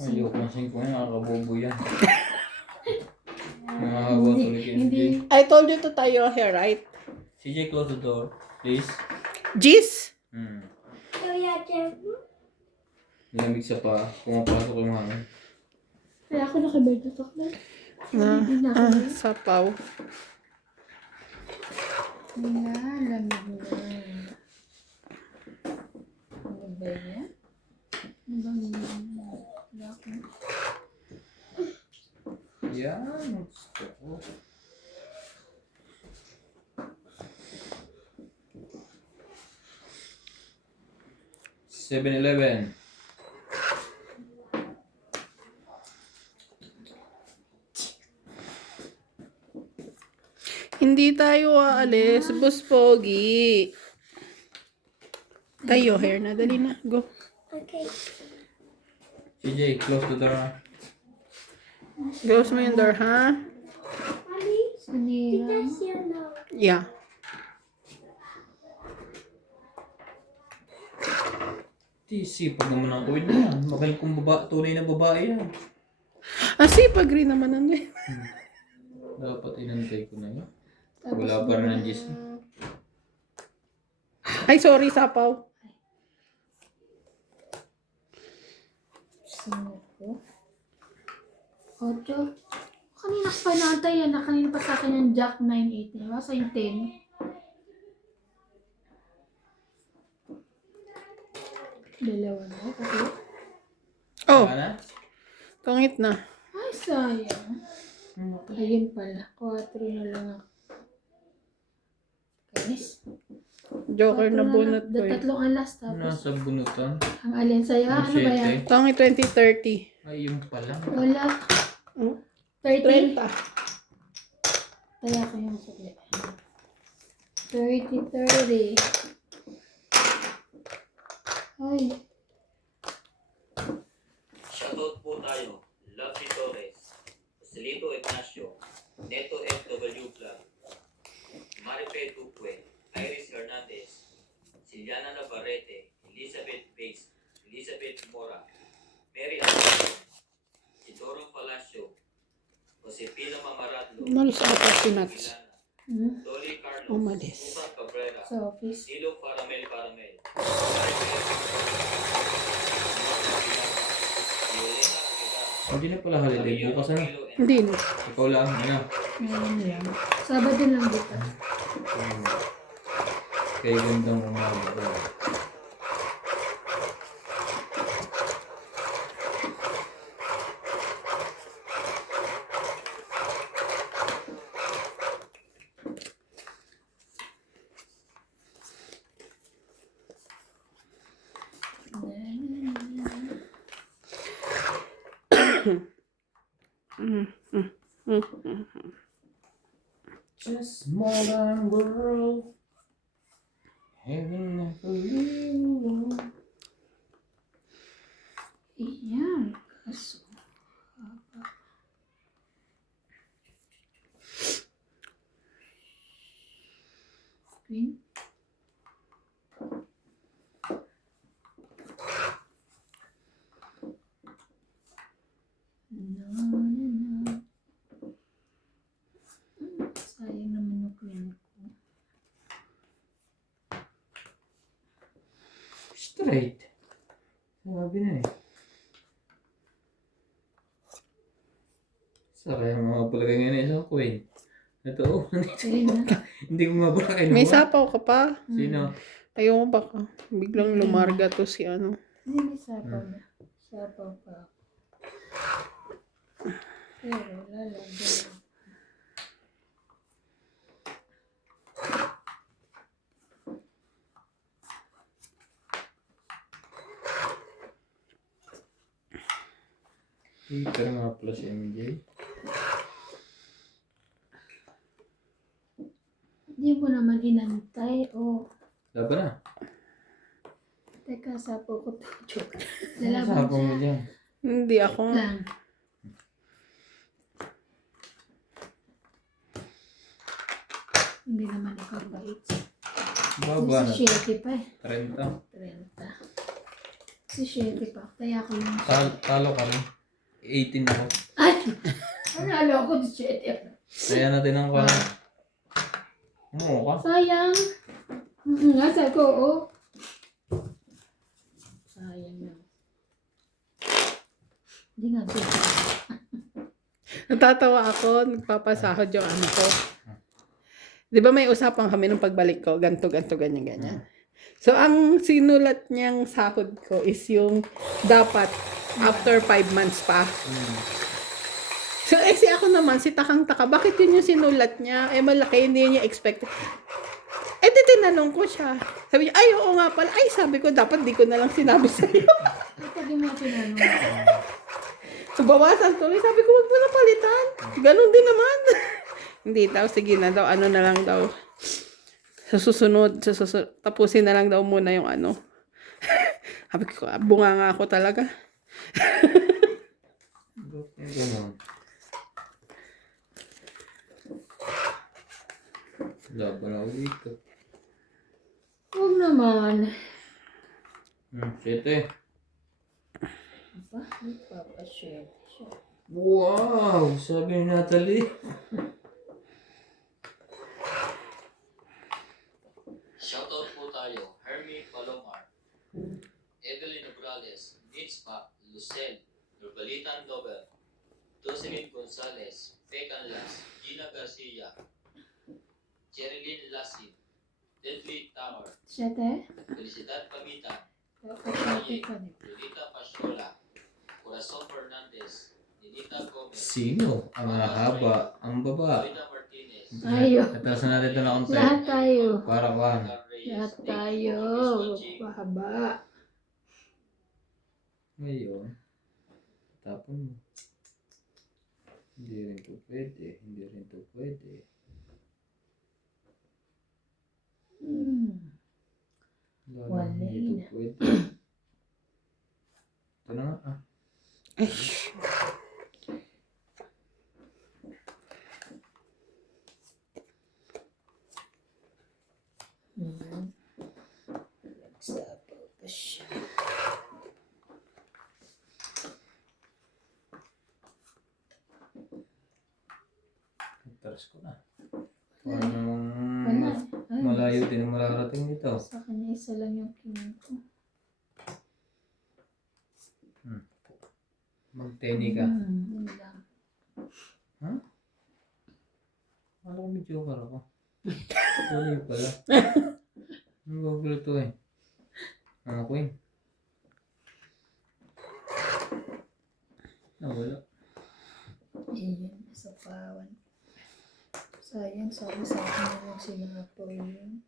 Ayoko na 5 yan. Nakakabobo yan. Nakakawa tuloy kay Hindi. MJ. I told you to tie your hair, right? CJ, close the door. Please. Jis? Lamig sa pa. Pumapasok yung hangin. Kaya ako nakabagtutok na. Sapaw. Ayan, lamig na. Ano ba yan? Ano ba yan? Wala ko. Yan. Gusto ko. $7-Eleven. Hindi tayo aalis. Boss Pogi. Tie your hair na. Dali na. Go. CJ, close the door. Close mo yung door, ha? Sanira. Yeah. Sipag naman ang kuwid yan. Magaling kong tunay na babae yan. Sipag rin naman ano eh. Dapat inantay ko na yun. Tapos Wala pa rin ang GC. Ay, sorry, sapaw. Sino ko? 8. Kanina pa natin yan. Kanina pa sa akin yung Jack 9-8 niya. Basta yung 10. Dalawa na. Okay. Oh, Ano? tungit na. Ay, sayang. Ayun pala. 4 na lang ako. Kainis. Joker na bunot ko eh. Tatlong alas tapos. Nasa bunutan. Ang alin sa'yo. Ano ba yan? Tungit 2030. Ay, yung pala. Wala. Hmm? 30. 30. Kaya ko yung sukli. 30. Ay. Shoutout po tayo. Lovely Torres, Joselito Ignacio, Neto FW Vlog, Marife Duque, Iris Hernandez, Siliana Navarrete, Elizabeth Bates, Elizabeth Mora, Mary Alonso, Isidoro Palacio, Josefina Mamaratlo, Umalis ata si Nats. Hmm? Dolly Carlos, Umalis. Susan Cabrera, Sa office. Silo Paramel, Hindi na pala holiday bukas ano. Hindi na. Ikaw lang, ano. Ngayon lang. Sabado lang dito. Kaya gandang umaga. Just modern world. Heaven never leave. Iyan. Kaso. Queen. No. Sayang naman yung queen ko. Straight. Sabi na eh. Sakay ang mga palagay ngayon sa queen. Ito, oh. Ayun na. Hindi ko nga pala kayo May sapaw ka pa. Sino? Ayaw mo baka. Biglang lumarga to si ano. Hindi, may sapaw na. Sapaw pa. Pero, lalagyan. Peter nga pala si MJ. Hindi mo naman inantay. Oh. Laban na. Teka, sapaw ko to. Joke. Ano Lalaban sabi mo siya. dyan? Hindi ako. Lang. Hindi naman ikaw bait. Baba na. Si 7 pa eh. 30. 30. Si 7 pa. Kaya ko yung... Talo ka na. 18 ako. Ay! Nanalo ako si 7. Kaya natin ang kwan. Umuha ka. Sayang. Nasa ko, oh. Sayang na. Hindi nga siya. Natatawa ako. Nagpapasahod yung ano ko. Di ba may usapang kami nung pagbalik ko? Ganto, ganyan. So, ang sinulat niyang sahod ko is yung dapat after 5 months pa. So, si ako naman, si takang-taka, bakit yun yung sinulat niya? Eh, malaki, hindi niya expect. Eh, di tinanong ko siya. Sabi niya, ay, oo nga pala. Ay, sabi ko, dapat di ko na lang sinabi sa'yo. Kapag yung mga tinanong. So, bawasan tuloy. Sabi ko, wag mo na palitan. Ganon din naman. Hindi daw, sige na daw, ano na lang daw. Sa susunod, tapusin na lang daw muna yung ano. Sabi ko, bunga nga ako talaga. Ganun. Laban ako dito. Huwag naman. 7. Ba? Nagpapaswerte siya. Wow! Sabi ni Natalie. Shoutout po tayo, Hermie Palomar, Evelyn Nograles, Nitzpa, Lucel, Nurbalitan Nobel, Jocelyn Gonzalez, Pecan Las, Gina Garcia, Jerilyn Lasin, Deadly Tower, 7? Felicidad Pamitan, Papaswerte ka din. Lolita Pashola, Corazon Fernandez, Ninita Gomez, Sino? Ang haba, ang baba. Rita Martinez, Ayaw. Atasan natin ito na konti. Lahat tayo. Para kuhan. Carl Reyes, Lahat thank tayo. you for always watching. Pahaba. Ngayon. Tapon mo. Hindi rin to pwede. Hindi rin to pwede. Lalo Wala hindi na. to pwede. Ito na nga. Ay. Nagsapaw pa siya. Taras ko na. Parang Wala. Ay, malayo din ang mararating nito. sa kanya isa lang yung king ko. Magteni ka. Yun lang. Alam ko may joker ako. Tuloy pala. Ang gugulo to eh. Ano ko eh. Nawala. Ayun, nasa pawan. Sayang, sabi sa akin na lang sinapaw yun.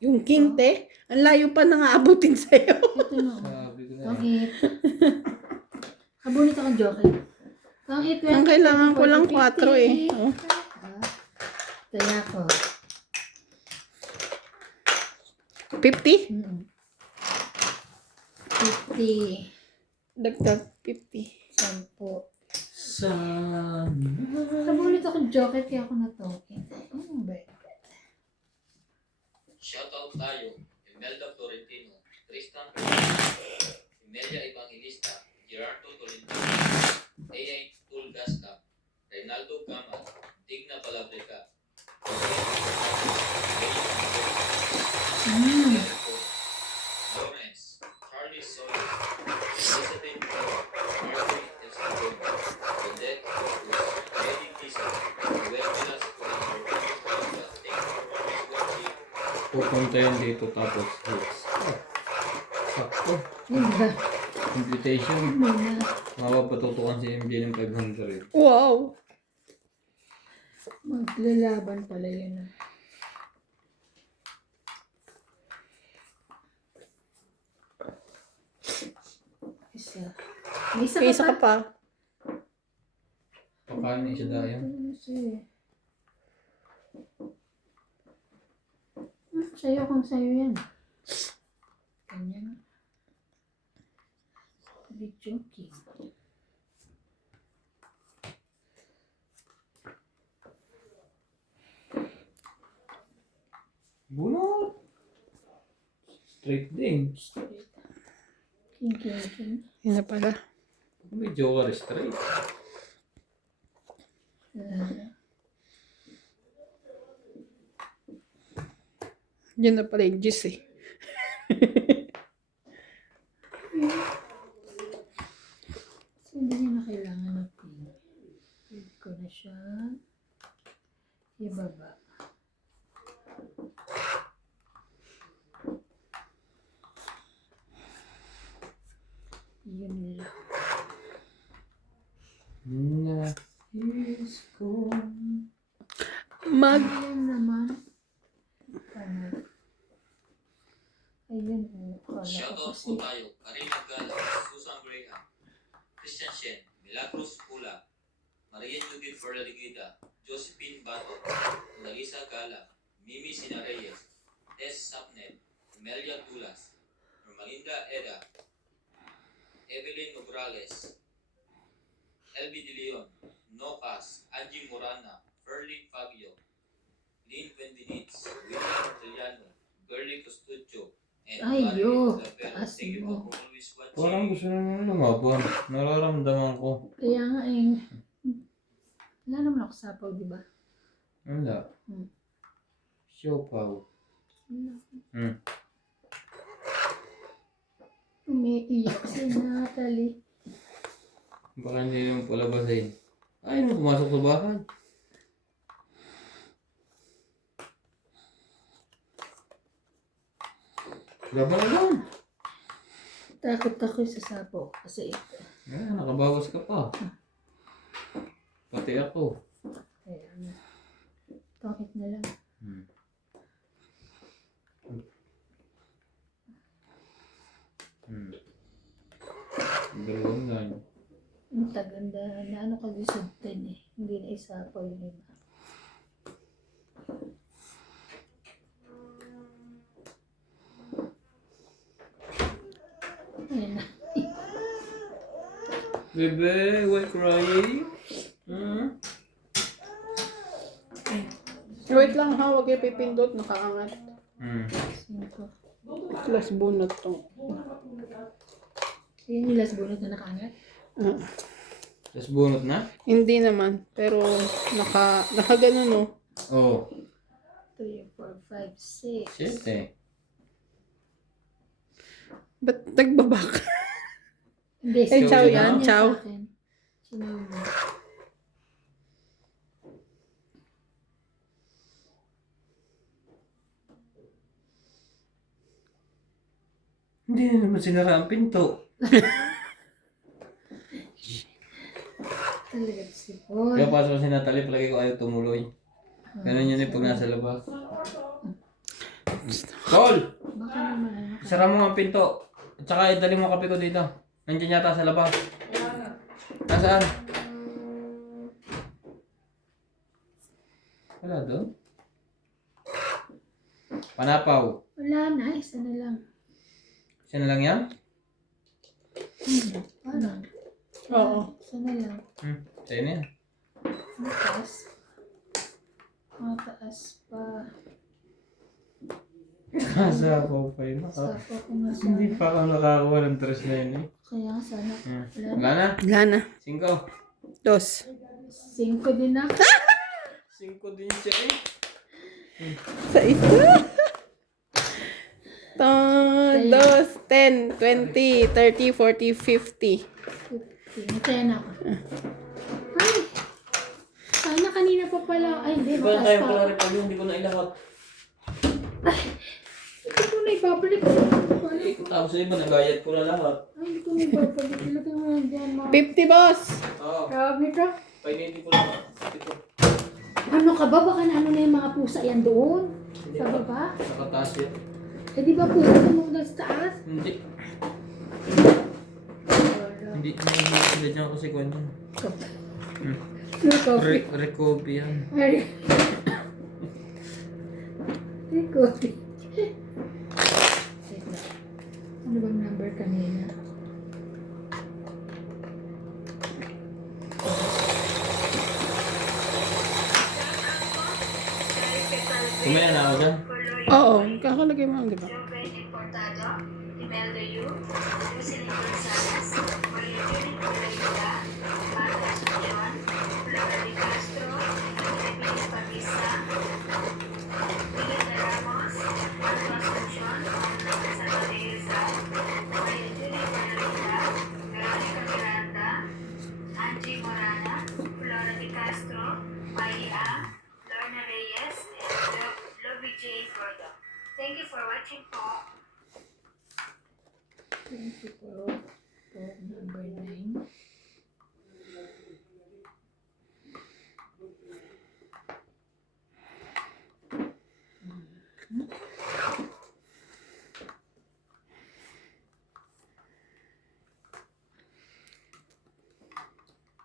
Yung king, te. Ang layo pa nang aabutin sa'yo. Ito na. Sabi ko na Ang eh. hit. Kabunit akong joker. Ang hit. Ang kailangan ko lang 4 eh. Oh. Kaya ko. 50? 50. Dagdag 50. 10. Sana. Kabunit akong joker kaya ako natokin. Ano ba? Shoutout tayo, Imelda Florentino, Tristan Fernandez, Imelia Evangelista, Gerardo Tolentino, A.I. Tulgasca, Reynaldo Gama, Digna Balabreca, Lawrence, Charlie Solis, Elizabeth Moore, Marjorie Esteban, Odette Corpus, Eddie Kisa, Noel Velas Corino, thank you for always watching. Pupunta yun dito tapos hits. Sakto. Yun ba? Invitation. Ano na? Mapapatutukan si MJ ng 500. Wow! Maglalaban pala yun. Isa. May isa May isa ka ka pa? pa. Pakain na isa dahil. Sa'yo kung sa'yo yan. Ganyan. Big joking. Bunot! Straight din. Straight. King, king, king. Yun na pala. May joker straight. Yun na pala yung juice eh. So, hindi niya na kailangan ng pin. Pwede ko na siya ibaba. Yun lang. Na is gone. Ayun naman. Ano? Ayun, kala ko Shoutout kasi. po tayo, Karina Gala, Susan Graham, Christian Shen, Milagros Pula, Maria Judith Ferdaligida, Josephine Bato, Larissa Gala, Mimi Sinareyes, Tess Sapnet, Melia Tulas, Normalinda Eda, Evelyn Nograles, LB De Leon, Nocas, Angie Morana, Ferlin Fabio, Lynn Vendinitz, William Orteliano, Bernie Costuccio, and Ay, Barry yo. Lapero. Taas Thank you mo. po for always watching. Parang gusto na lumabon. Nararamdaman ko. Kaya nga eh. Wala naman ako sapaw, di ba? Wala. Hmm. Siopaw. Hmm. Umiiyak si Natalie. Baka hindi naman palabasin. Ay, nung pumasok sa bahay. Laban na lang. Takot ako sa sapaw. Kasi Nakabawas ka pa. Pati ako. kaya nga. Takot na lang. Dalawang nga yun. Ang taganda na ano kagisugtan eh. Hindi na isapaw yung iba. Ayan na. Bebe, why crying? Wait lang ha, huwag kayo pipindot, nakaangat. Cinco. Plus bunot to. Ayan yung last bunot na nakaangat. Tapos bunot na? Hindi naman, pero naka ganun no. Oo. 3, 4, 5, 6. Shit eh. Ba't nagbabak? Hindi, Eh, chow yan yan, chow. sa akin. Sinaw mo. Hindi na naman sinara ang pinto. Talaga si Paul. Kaya pasok si Natalie, palagi ko ayaw tumuloy. Ganun yun eh pag nasa labas. Paul! Baka naman. Sara mo ang pinto. At saka idali mo ang kape ko dito. Nandiyan yata sa labas. Nasaan? Wala doon? Panapaw. Wala na, isa na lang. Siya na lang yan? Parang. Oo. Isa na lang. Sa'yo na yan. Mataas. Mataas pa. Nasa ako pa yun. Sapo ko nga sana. Hindi pa ako nakakuha ng tres na yun eh. Kaya nga sana. Wala na. Wala na? Wala na. 5. 2. 5 din ako. 5 din siya eh. Sa isa. 2, 10, 20, 30, 40, 50. 50. Kaya na ako. Ay! Sana kanina pa pala. Ay, hindi. Iba na Mataas tayo pa. pala rin pag hindi ko na ilakot. Hindi ko na ibabalik. Wala. Tapos iba, nagayat ko na lahat. Ay, hindi ko na ibabalik. Ilagay mo lang dyan, ma. 50, boss. Oo. Tawag nito. Painitin ko lang. Ito. Ano ka ba? Baka na ano na yung mga pusa yan doon? Sa baba? Nakataas yan. Eh di ba pusa mo doon sa taas? Hindi. Wala. Hindi. Hindi dyan kasi kung ano. No coffee. Recovery yan. Ay. Ay, coffee. Wait lang. Ano bang number kanina? Kumaya na ako dyan. Oo, kakalagay mo, di ba? Giovanni Portado, Imelda Yu, Jocelyn Gonzalez, Maria Julie Correia, Marta Asuncion, Flora de Castro, Emily Pavisa, Miguel Ramos, Marta Asuncion, Salvador Rizal, Maria Julie Correia, Veronica Miranda, Angie Morana, Flora de Castro, Maria, Lorna Reyes, and Lovey J. Gordo. Thank you for watching po. 24. Number 9.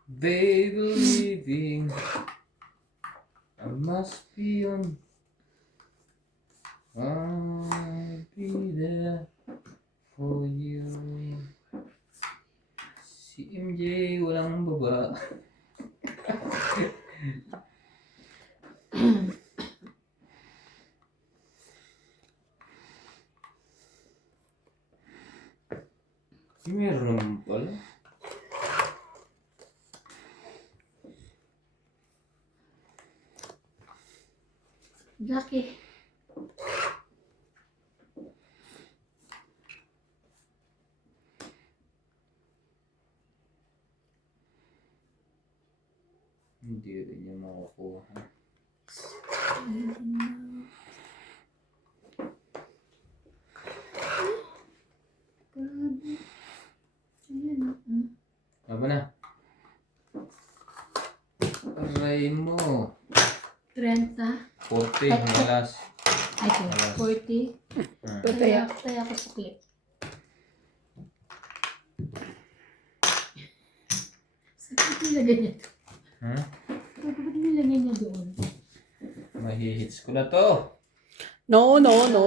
They believing I must be on. I'll be there for you. Si MJ walang baba. Meron naman pala. Jackie. Hindi rin niya makukuha. Grabe. Ayan, Aba na. Aray mo. 30. 40, malas. Ay, 40. Pataya. Taya ko sa clip. Saan ba't nilagay niya to? Hmm? Ba't nilagay niya doon? Mahihits ko na to. No, no, no.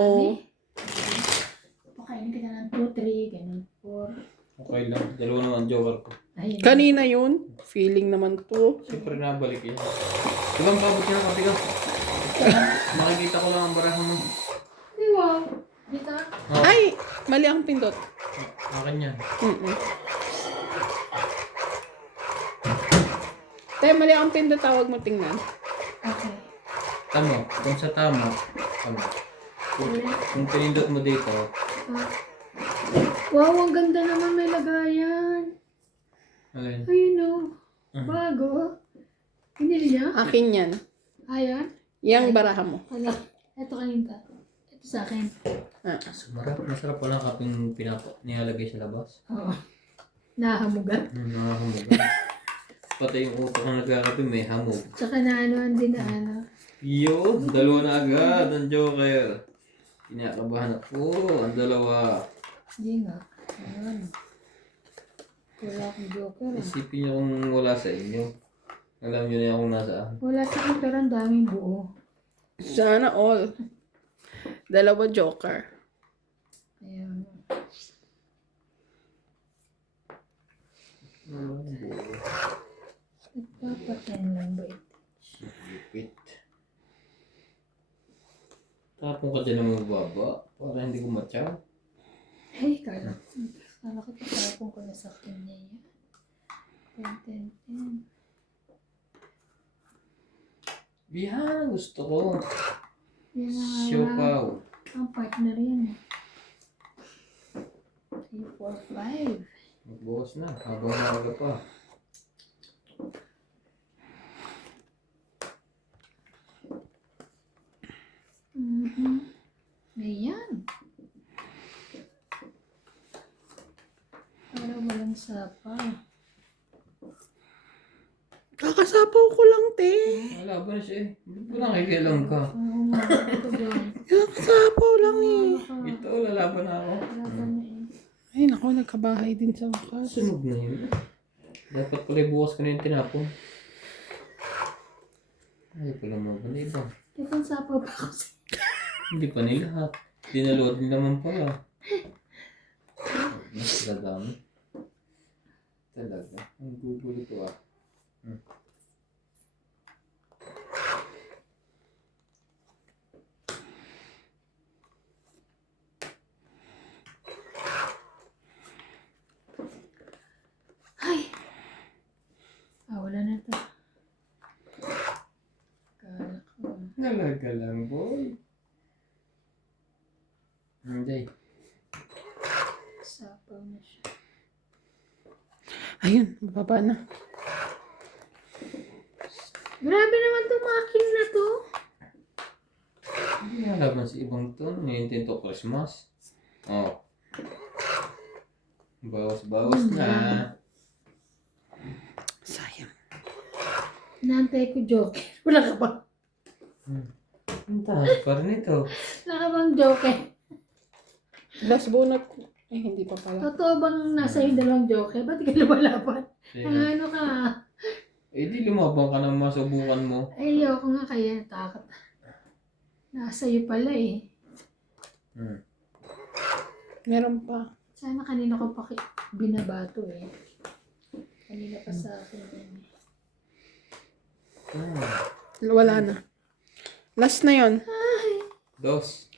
Pakainin kita ng 2, 3, ganun, 4. Okay lang. Dalawa naman joker ko. Ayun. Kanina yun. Feeling naman to. Siyempre nabalik yun. Ibang pabot niya ng kape ka. Makikita ko lang ang barahan mo. Ay, wow. Dito. Oh, Ay! Mali ang pindot. akin yan. Tayo, mali ang pindot. Tawag mo tingnan. Okay. Tama. Kung sa tama. Tama. Kung pinindot mo dito. Ah. Wow, ang ganda naman may lagayan. Alin? Ayun o. Bago. Pinili niya? Akin yan. Ayan. Yang baraha mo. Wala. Ito kanina. Ito sa akin. Masarap. Masarap pala kaping nilalagay sa labas. Oo. Nahamugan. Nakakamugay. Pati yung utak na nagkakape may hamog. Tsaka naanoan din na ano. Yun, dalawa na agad ang joker. Kinakabahan ako, ang dalawa. Hindi nga. Ayan. Wala akong joker. Ah. Isipin niyo kung wala sa inyo. Alam niyo na kung nasaan. Wala sa akin pero ang daming buo. Sana all. Dalawa joker. Ayan. Nagpapaten lang ba ito? Lipit. Tapong ka dyan ng mababa para hindi ko matyaw. Hey, kala ko tatapon ko na sa kanya yan. 10, 10, 10. Yan, gusto ko. Yan ang Siopaw. ang partner yan. 3, 4, 5. Magbukas na, habang maaga pa. Ayan. Para walang sapa. Kakasapaw ko lang, te. Wala ba na siya eh? Hindi ko nakikilang ka. Oo nga, ito dyan. Kakasapaw lang eh. Ito, lalaban na ako. Laban na eh. Ay, naku, nagkabahay din sa wakas. Sunog na yun. Dapat pala bukas ko na yung tinapon. Ay, pala mga ba na iba? Itong sapa pa kasi. Hindi pa nilahat. Dinaload din naman pala. Mas dadami. Talaga. Ang gugulo to ah. Ay! Wala na to. Kala ko. Talaga lang, boy. Hindi. Sapaw na siya. Ayun, bababa na. Grabe naman tumakin na to. Hindi nga laban sa ibang to. Ngayon to Christmas. Oh. Bawas-bawas na. Sayang. Inaantay ko joke. Wala ka ba? Ang taas pa rin ito. Wala ka bang joke? Last bonus. Eh, hindi pa pala. Totoo bang nasa yung dalawang joke? Ba't ka lumalaban? Sige. Ano ka? Eh di lumabang ka ng masubukan mo. Ay, ayoko nga kaya natakot. Nasa iyo pala eh. Meron pa. Sana kanina ko pa binabato eh. Kanina pa sa akin yan eh. Wala na. Last na yon. Dos.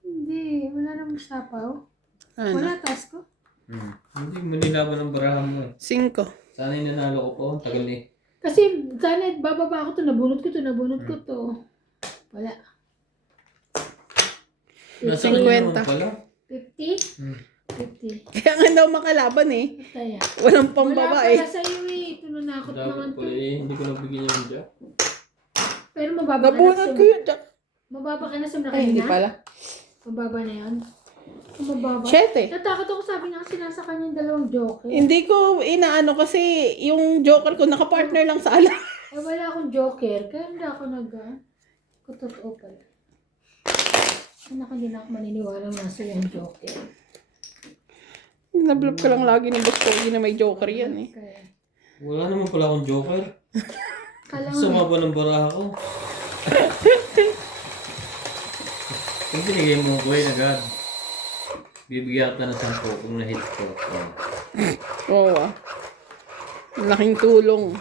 Hindi, wala namang sapaw. Ano? Wala taas ko. Hindi mo nilaban ang barahan mo. 5. Sana yung nanalo ko po. Tagal ni. Kasi sana bababa ko to, nabunot ko to. Wala. Nasa 50. kanya naman pala. 50? Hmm. 50. Kaya nga daw makalaban eh. Kaya. Walang Wala pambabae. pala sa'yo eh. Ito nanakot naman Dapat to. pala eh. Hindi ko nabigyan yung dyan. Pero mababa ka na. Nabunot ko yun. Mababa ka na sa Ay, hindi kanina? pala. Mababa na yan? Kung mababa. 7. Natakot ako, sabi niya kasi nasa kanyang dalawang joker. Hindi ko inaano kasi yung joker ko nakapartner lang sa ala. Eh, wala akong joker. Kaya hindi ako totoo pala. Anak, hindi na ako maniniwala nasa yung joker. Nablop ka lang lagi ni Boss Pogi na may joker yan eh. Kaya, Wala naman pala akong joker. kala mo Sumaba ng baraha ko. Kung binigay mo ko eh, agad. Bibigyan ka ng 10 kung na-hit ko. Oo ah. Laking tulong.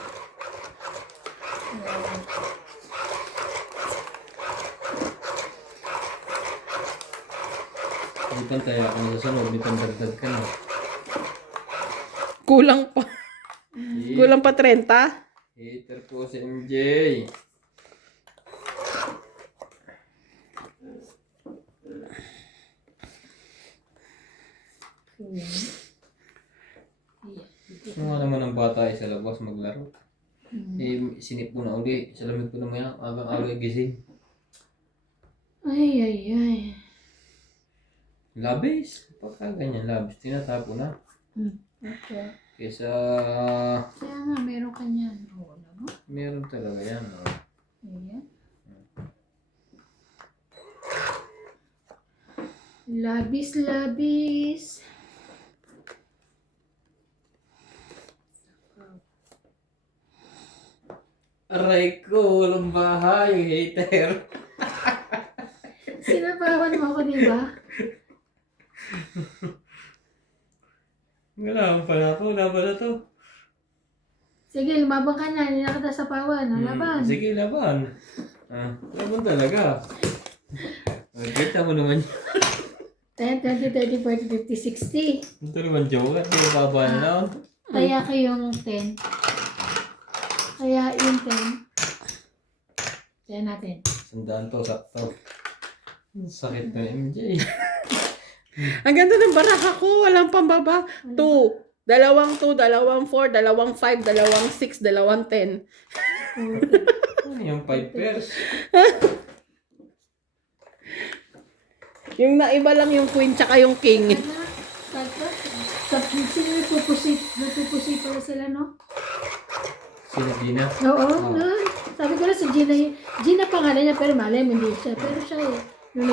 Hindi pantaya ka na sa sunod. May pandagdag ka na. Kulang pa. Kulang pa 30. Hater po si MJ. Gusto nga naman ng bata ay sa labas maglaro. Eh, sinip ko na uli. Sa lamig ko naman yan. Agang-aga gising. ay. Labis. Pagka ganyan labis. Tinatapo na. Okay. Kesa Kaya nga, meron ka niyan. Oo, no? meron talaga yan. Oh. Ayan. Labis. Aray ko, walang bahay. Hater. Sinapawan mo ako, di ba? Wala akong pala ako. Laban na to. Sige, lumabang ka na. Hindi na kita sa pawan. Laban. Sige, laban. Laban talaga. Kita mo naman. 10, 20, 30, 40, 50, 60. Ito naman joker. Di ba baba na lang? Kaya kayong 10. Kaya yung 10. Kaya natin. Sandaan to, sakto. Ang sakit ng MJ. Ang ganda ng baraha ko. Walang pambaba. 2. 2, 2, 4, 5, 6, 10. Ano yung 5 pairs? Yung naiba lang yung queen tsaka yung king. Sino nagpupusit pala sila, no? Sino Gina? Oo, no. Sabi ko na si Gina, Gina pangalan niya, pero malay mo hindi siya. Pero siya eh, nung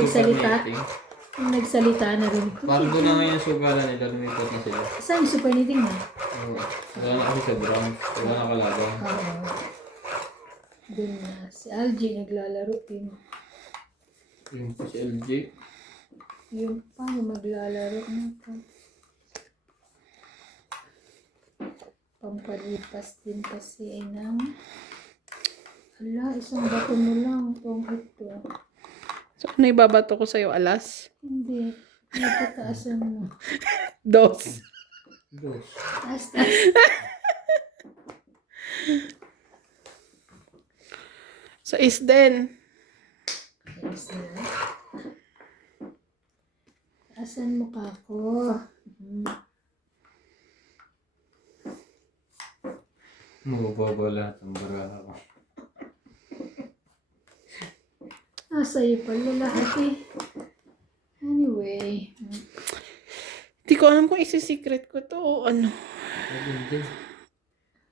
nagsalita na rin ko. Parang doon na ngayon yung sugalan nila. Lumipat na sila. Saan yung super knitting na? Oo. Wala na kasi sa brown. Wala na kalaban. Oo. Doon na. Si Algie naglalaro din. Yung po si LJ. Yung paano maglalaro na ito. Pampalipas din kasi ay ng... Ala, isang bato mo lang itong ito. So, ano ibabato ko sa'yo, alas? Hindi. Napataasan mo. 2. Dos. Taas. So, is then. Yes, taasan mo ka ko. Mababa lahat ang baraha ko. Sa'yo pala lahat eh. Anyway. Hindi ko alam kung isi-secret ko to o ano. Hindi.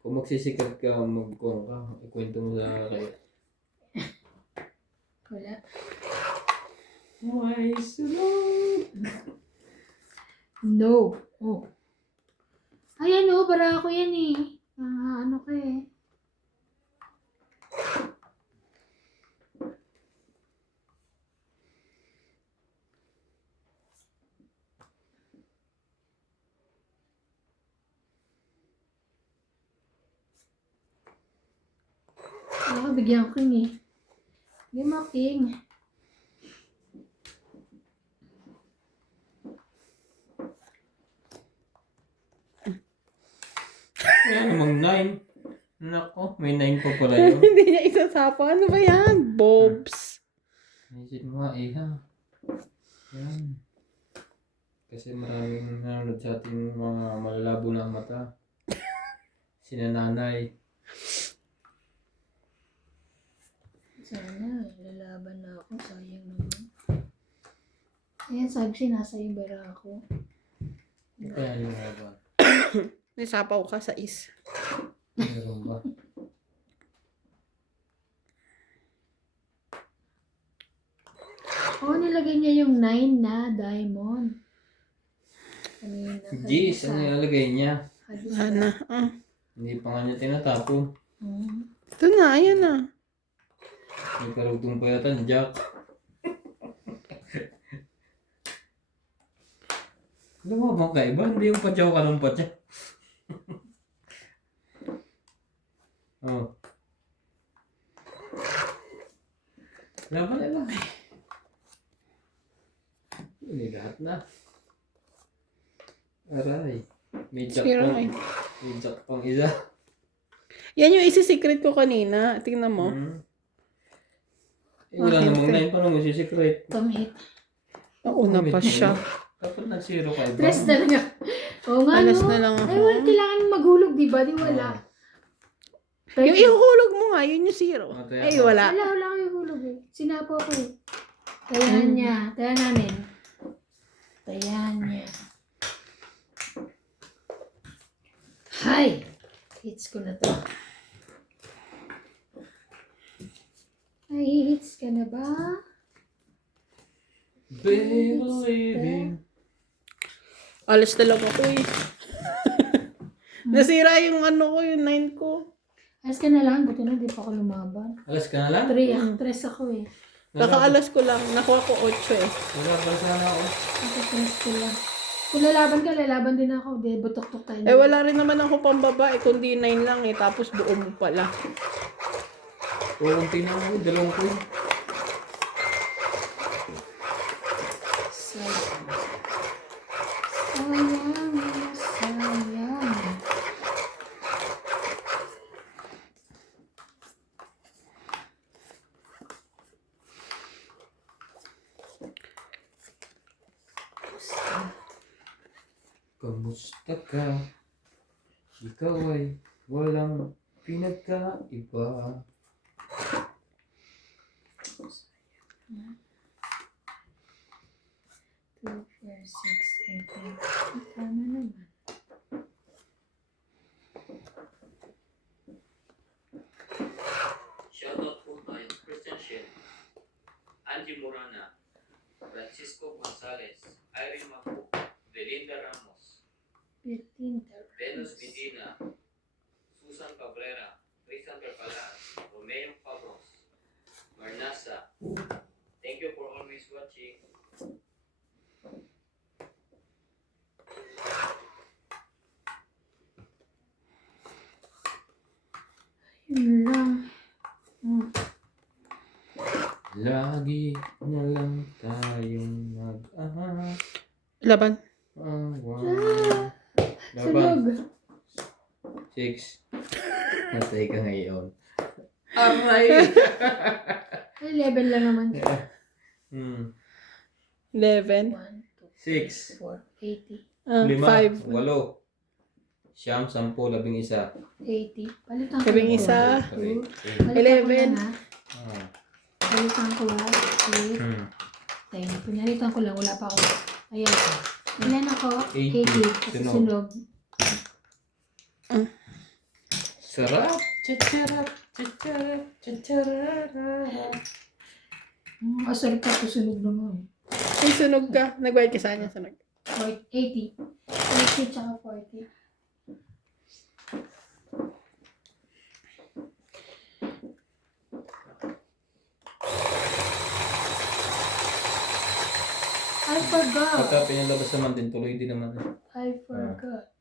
Kung magsisikat ka, magkuhan ka. Ikwento mo sa kaya. Wala. Why so long? No. Oh. Ayan o, para ako yan eh. Ano ka eh. Bigyan ko ni. Bigyan mo, King. Wala namang 9. Nako, may 9 pa pala yun. Hindi niya isasapaw. Ano ba yan? Bobs. Isip mo nga, ha. Yan. Kasi maraming nanonood sa ating mga malalabo na mata. Sinananay. Sana, lalaban na ako. Sayang naman. Ayan, sabi nasa ibara ako. Ano kaya yung laban? Nisapaw ka sa is. Meron ba? Oo, nilagay niya yung 9 na diamond. Kanina. Jeez, ano nilalagay niya? Ana. Hindi pa nga niya tinatapon. Ito na, ayan na. May karugtong pa yata ni Jack. Alam mo bang kaiba? Hindi yung patyaw ka ng patyaw. Oh. Laban na lang. Hindi lahat na. Aray. May Jack Zero pang, eh. may Jack pang isa. Yan yung isi-secret ko kanina. Tingnan mo. Eh, wala namang 9. Paano mo si-secret? Pamit. Nauna pa siya. Dapat nag-zero ka iba. Stress talaga. Oo nga, Alas no? na lang ako. Ay, wala, kailangan maghulog, di ba? Di wala. Yung ihulog mo nga, yun yung zero. Mataya Ay, ka. wala. Wala ko yung hulog eh. Sinapo ko eh. Tayahan niya. Tayahan namin. Tayahan niya. Hi! Hits ko na to. Ay, hits ka na ba? Believing. Alas na lang ako eh. Nasira yung ano ko, yung 9 ko. Alas ka na lang. Buti na, di pa ako lumaban. Alas ka na lang? 3 actress ako eh. Kakaalas ko lang. Nakuha ko 8 eh. Wala pa sana ako. Actress ko lang. Kung lalaban ka, lalaban din ako. Di, butok-tok tayo. Eh wala rin naman ako pang babae, kundi 9 lang eh. Tapos buo mo pala. Unti na ako. Dalawang ko yun. Sayang. Kamusta ka? Ikaw ay walang pinagkaiba. Two, four, six, eight, nine. Tama naman. Shoutout po tayo Christian Shen, Angie Morana, Francisco Gonzalez, Irene Mapo, Belinda Ramos, 15. Venus Medina, Susan Cabrera, Tristan Perpalas, Romeo Pablos, Marnasa. Thank you for always watching. Yun lang. Lagi na lang tayong Laban. mag-aaway. Sunog. 6. Matay ka ngayon. Aray! Ay, 11 lang naman. 11. 6. 4, 80. 5. 8. 9, 10, 11. 80. Palitan ko. Sabing lang. isa. Palitan ko 11. lang, ha? Palitan ko lang. 8. 10. Pinalitan ko lang. Wala pa ako. Ayan. Ilan ako? 80. Kasi Sunog. sunog. Sarap! Chacharap! Chacharap! Chacharap! Masarap ka sunog naman. Ay, sunog ka. Nag-white ka sa kanya. Sunog. 80. 80 tsaka 40. I forgot. Pagka pinalabas naman din, tuloy din naman. I forgot.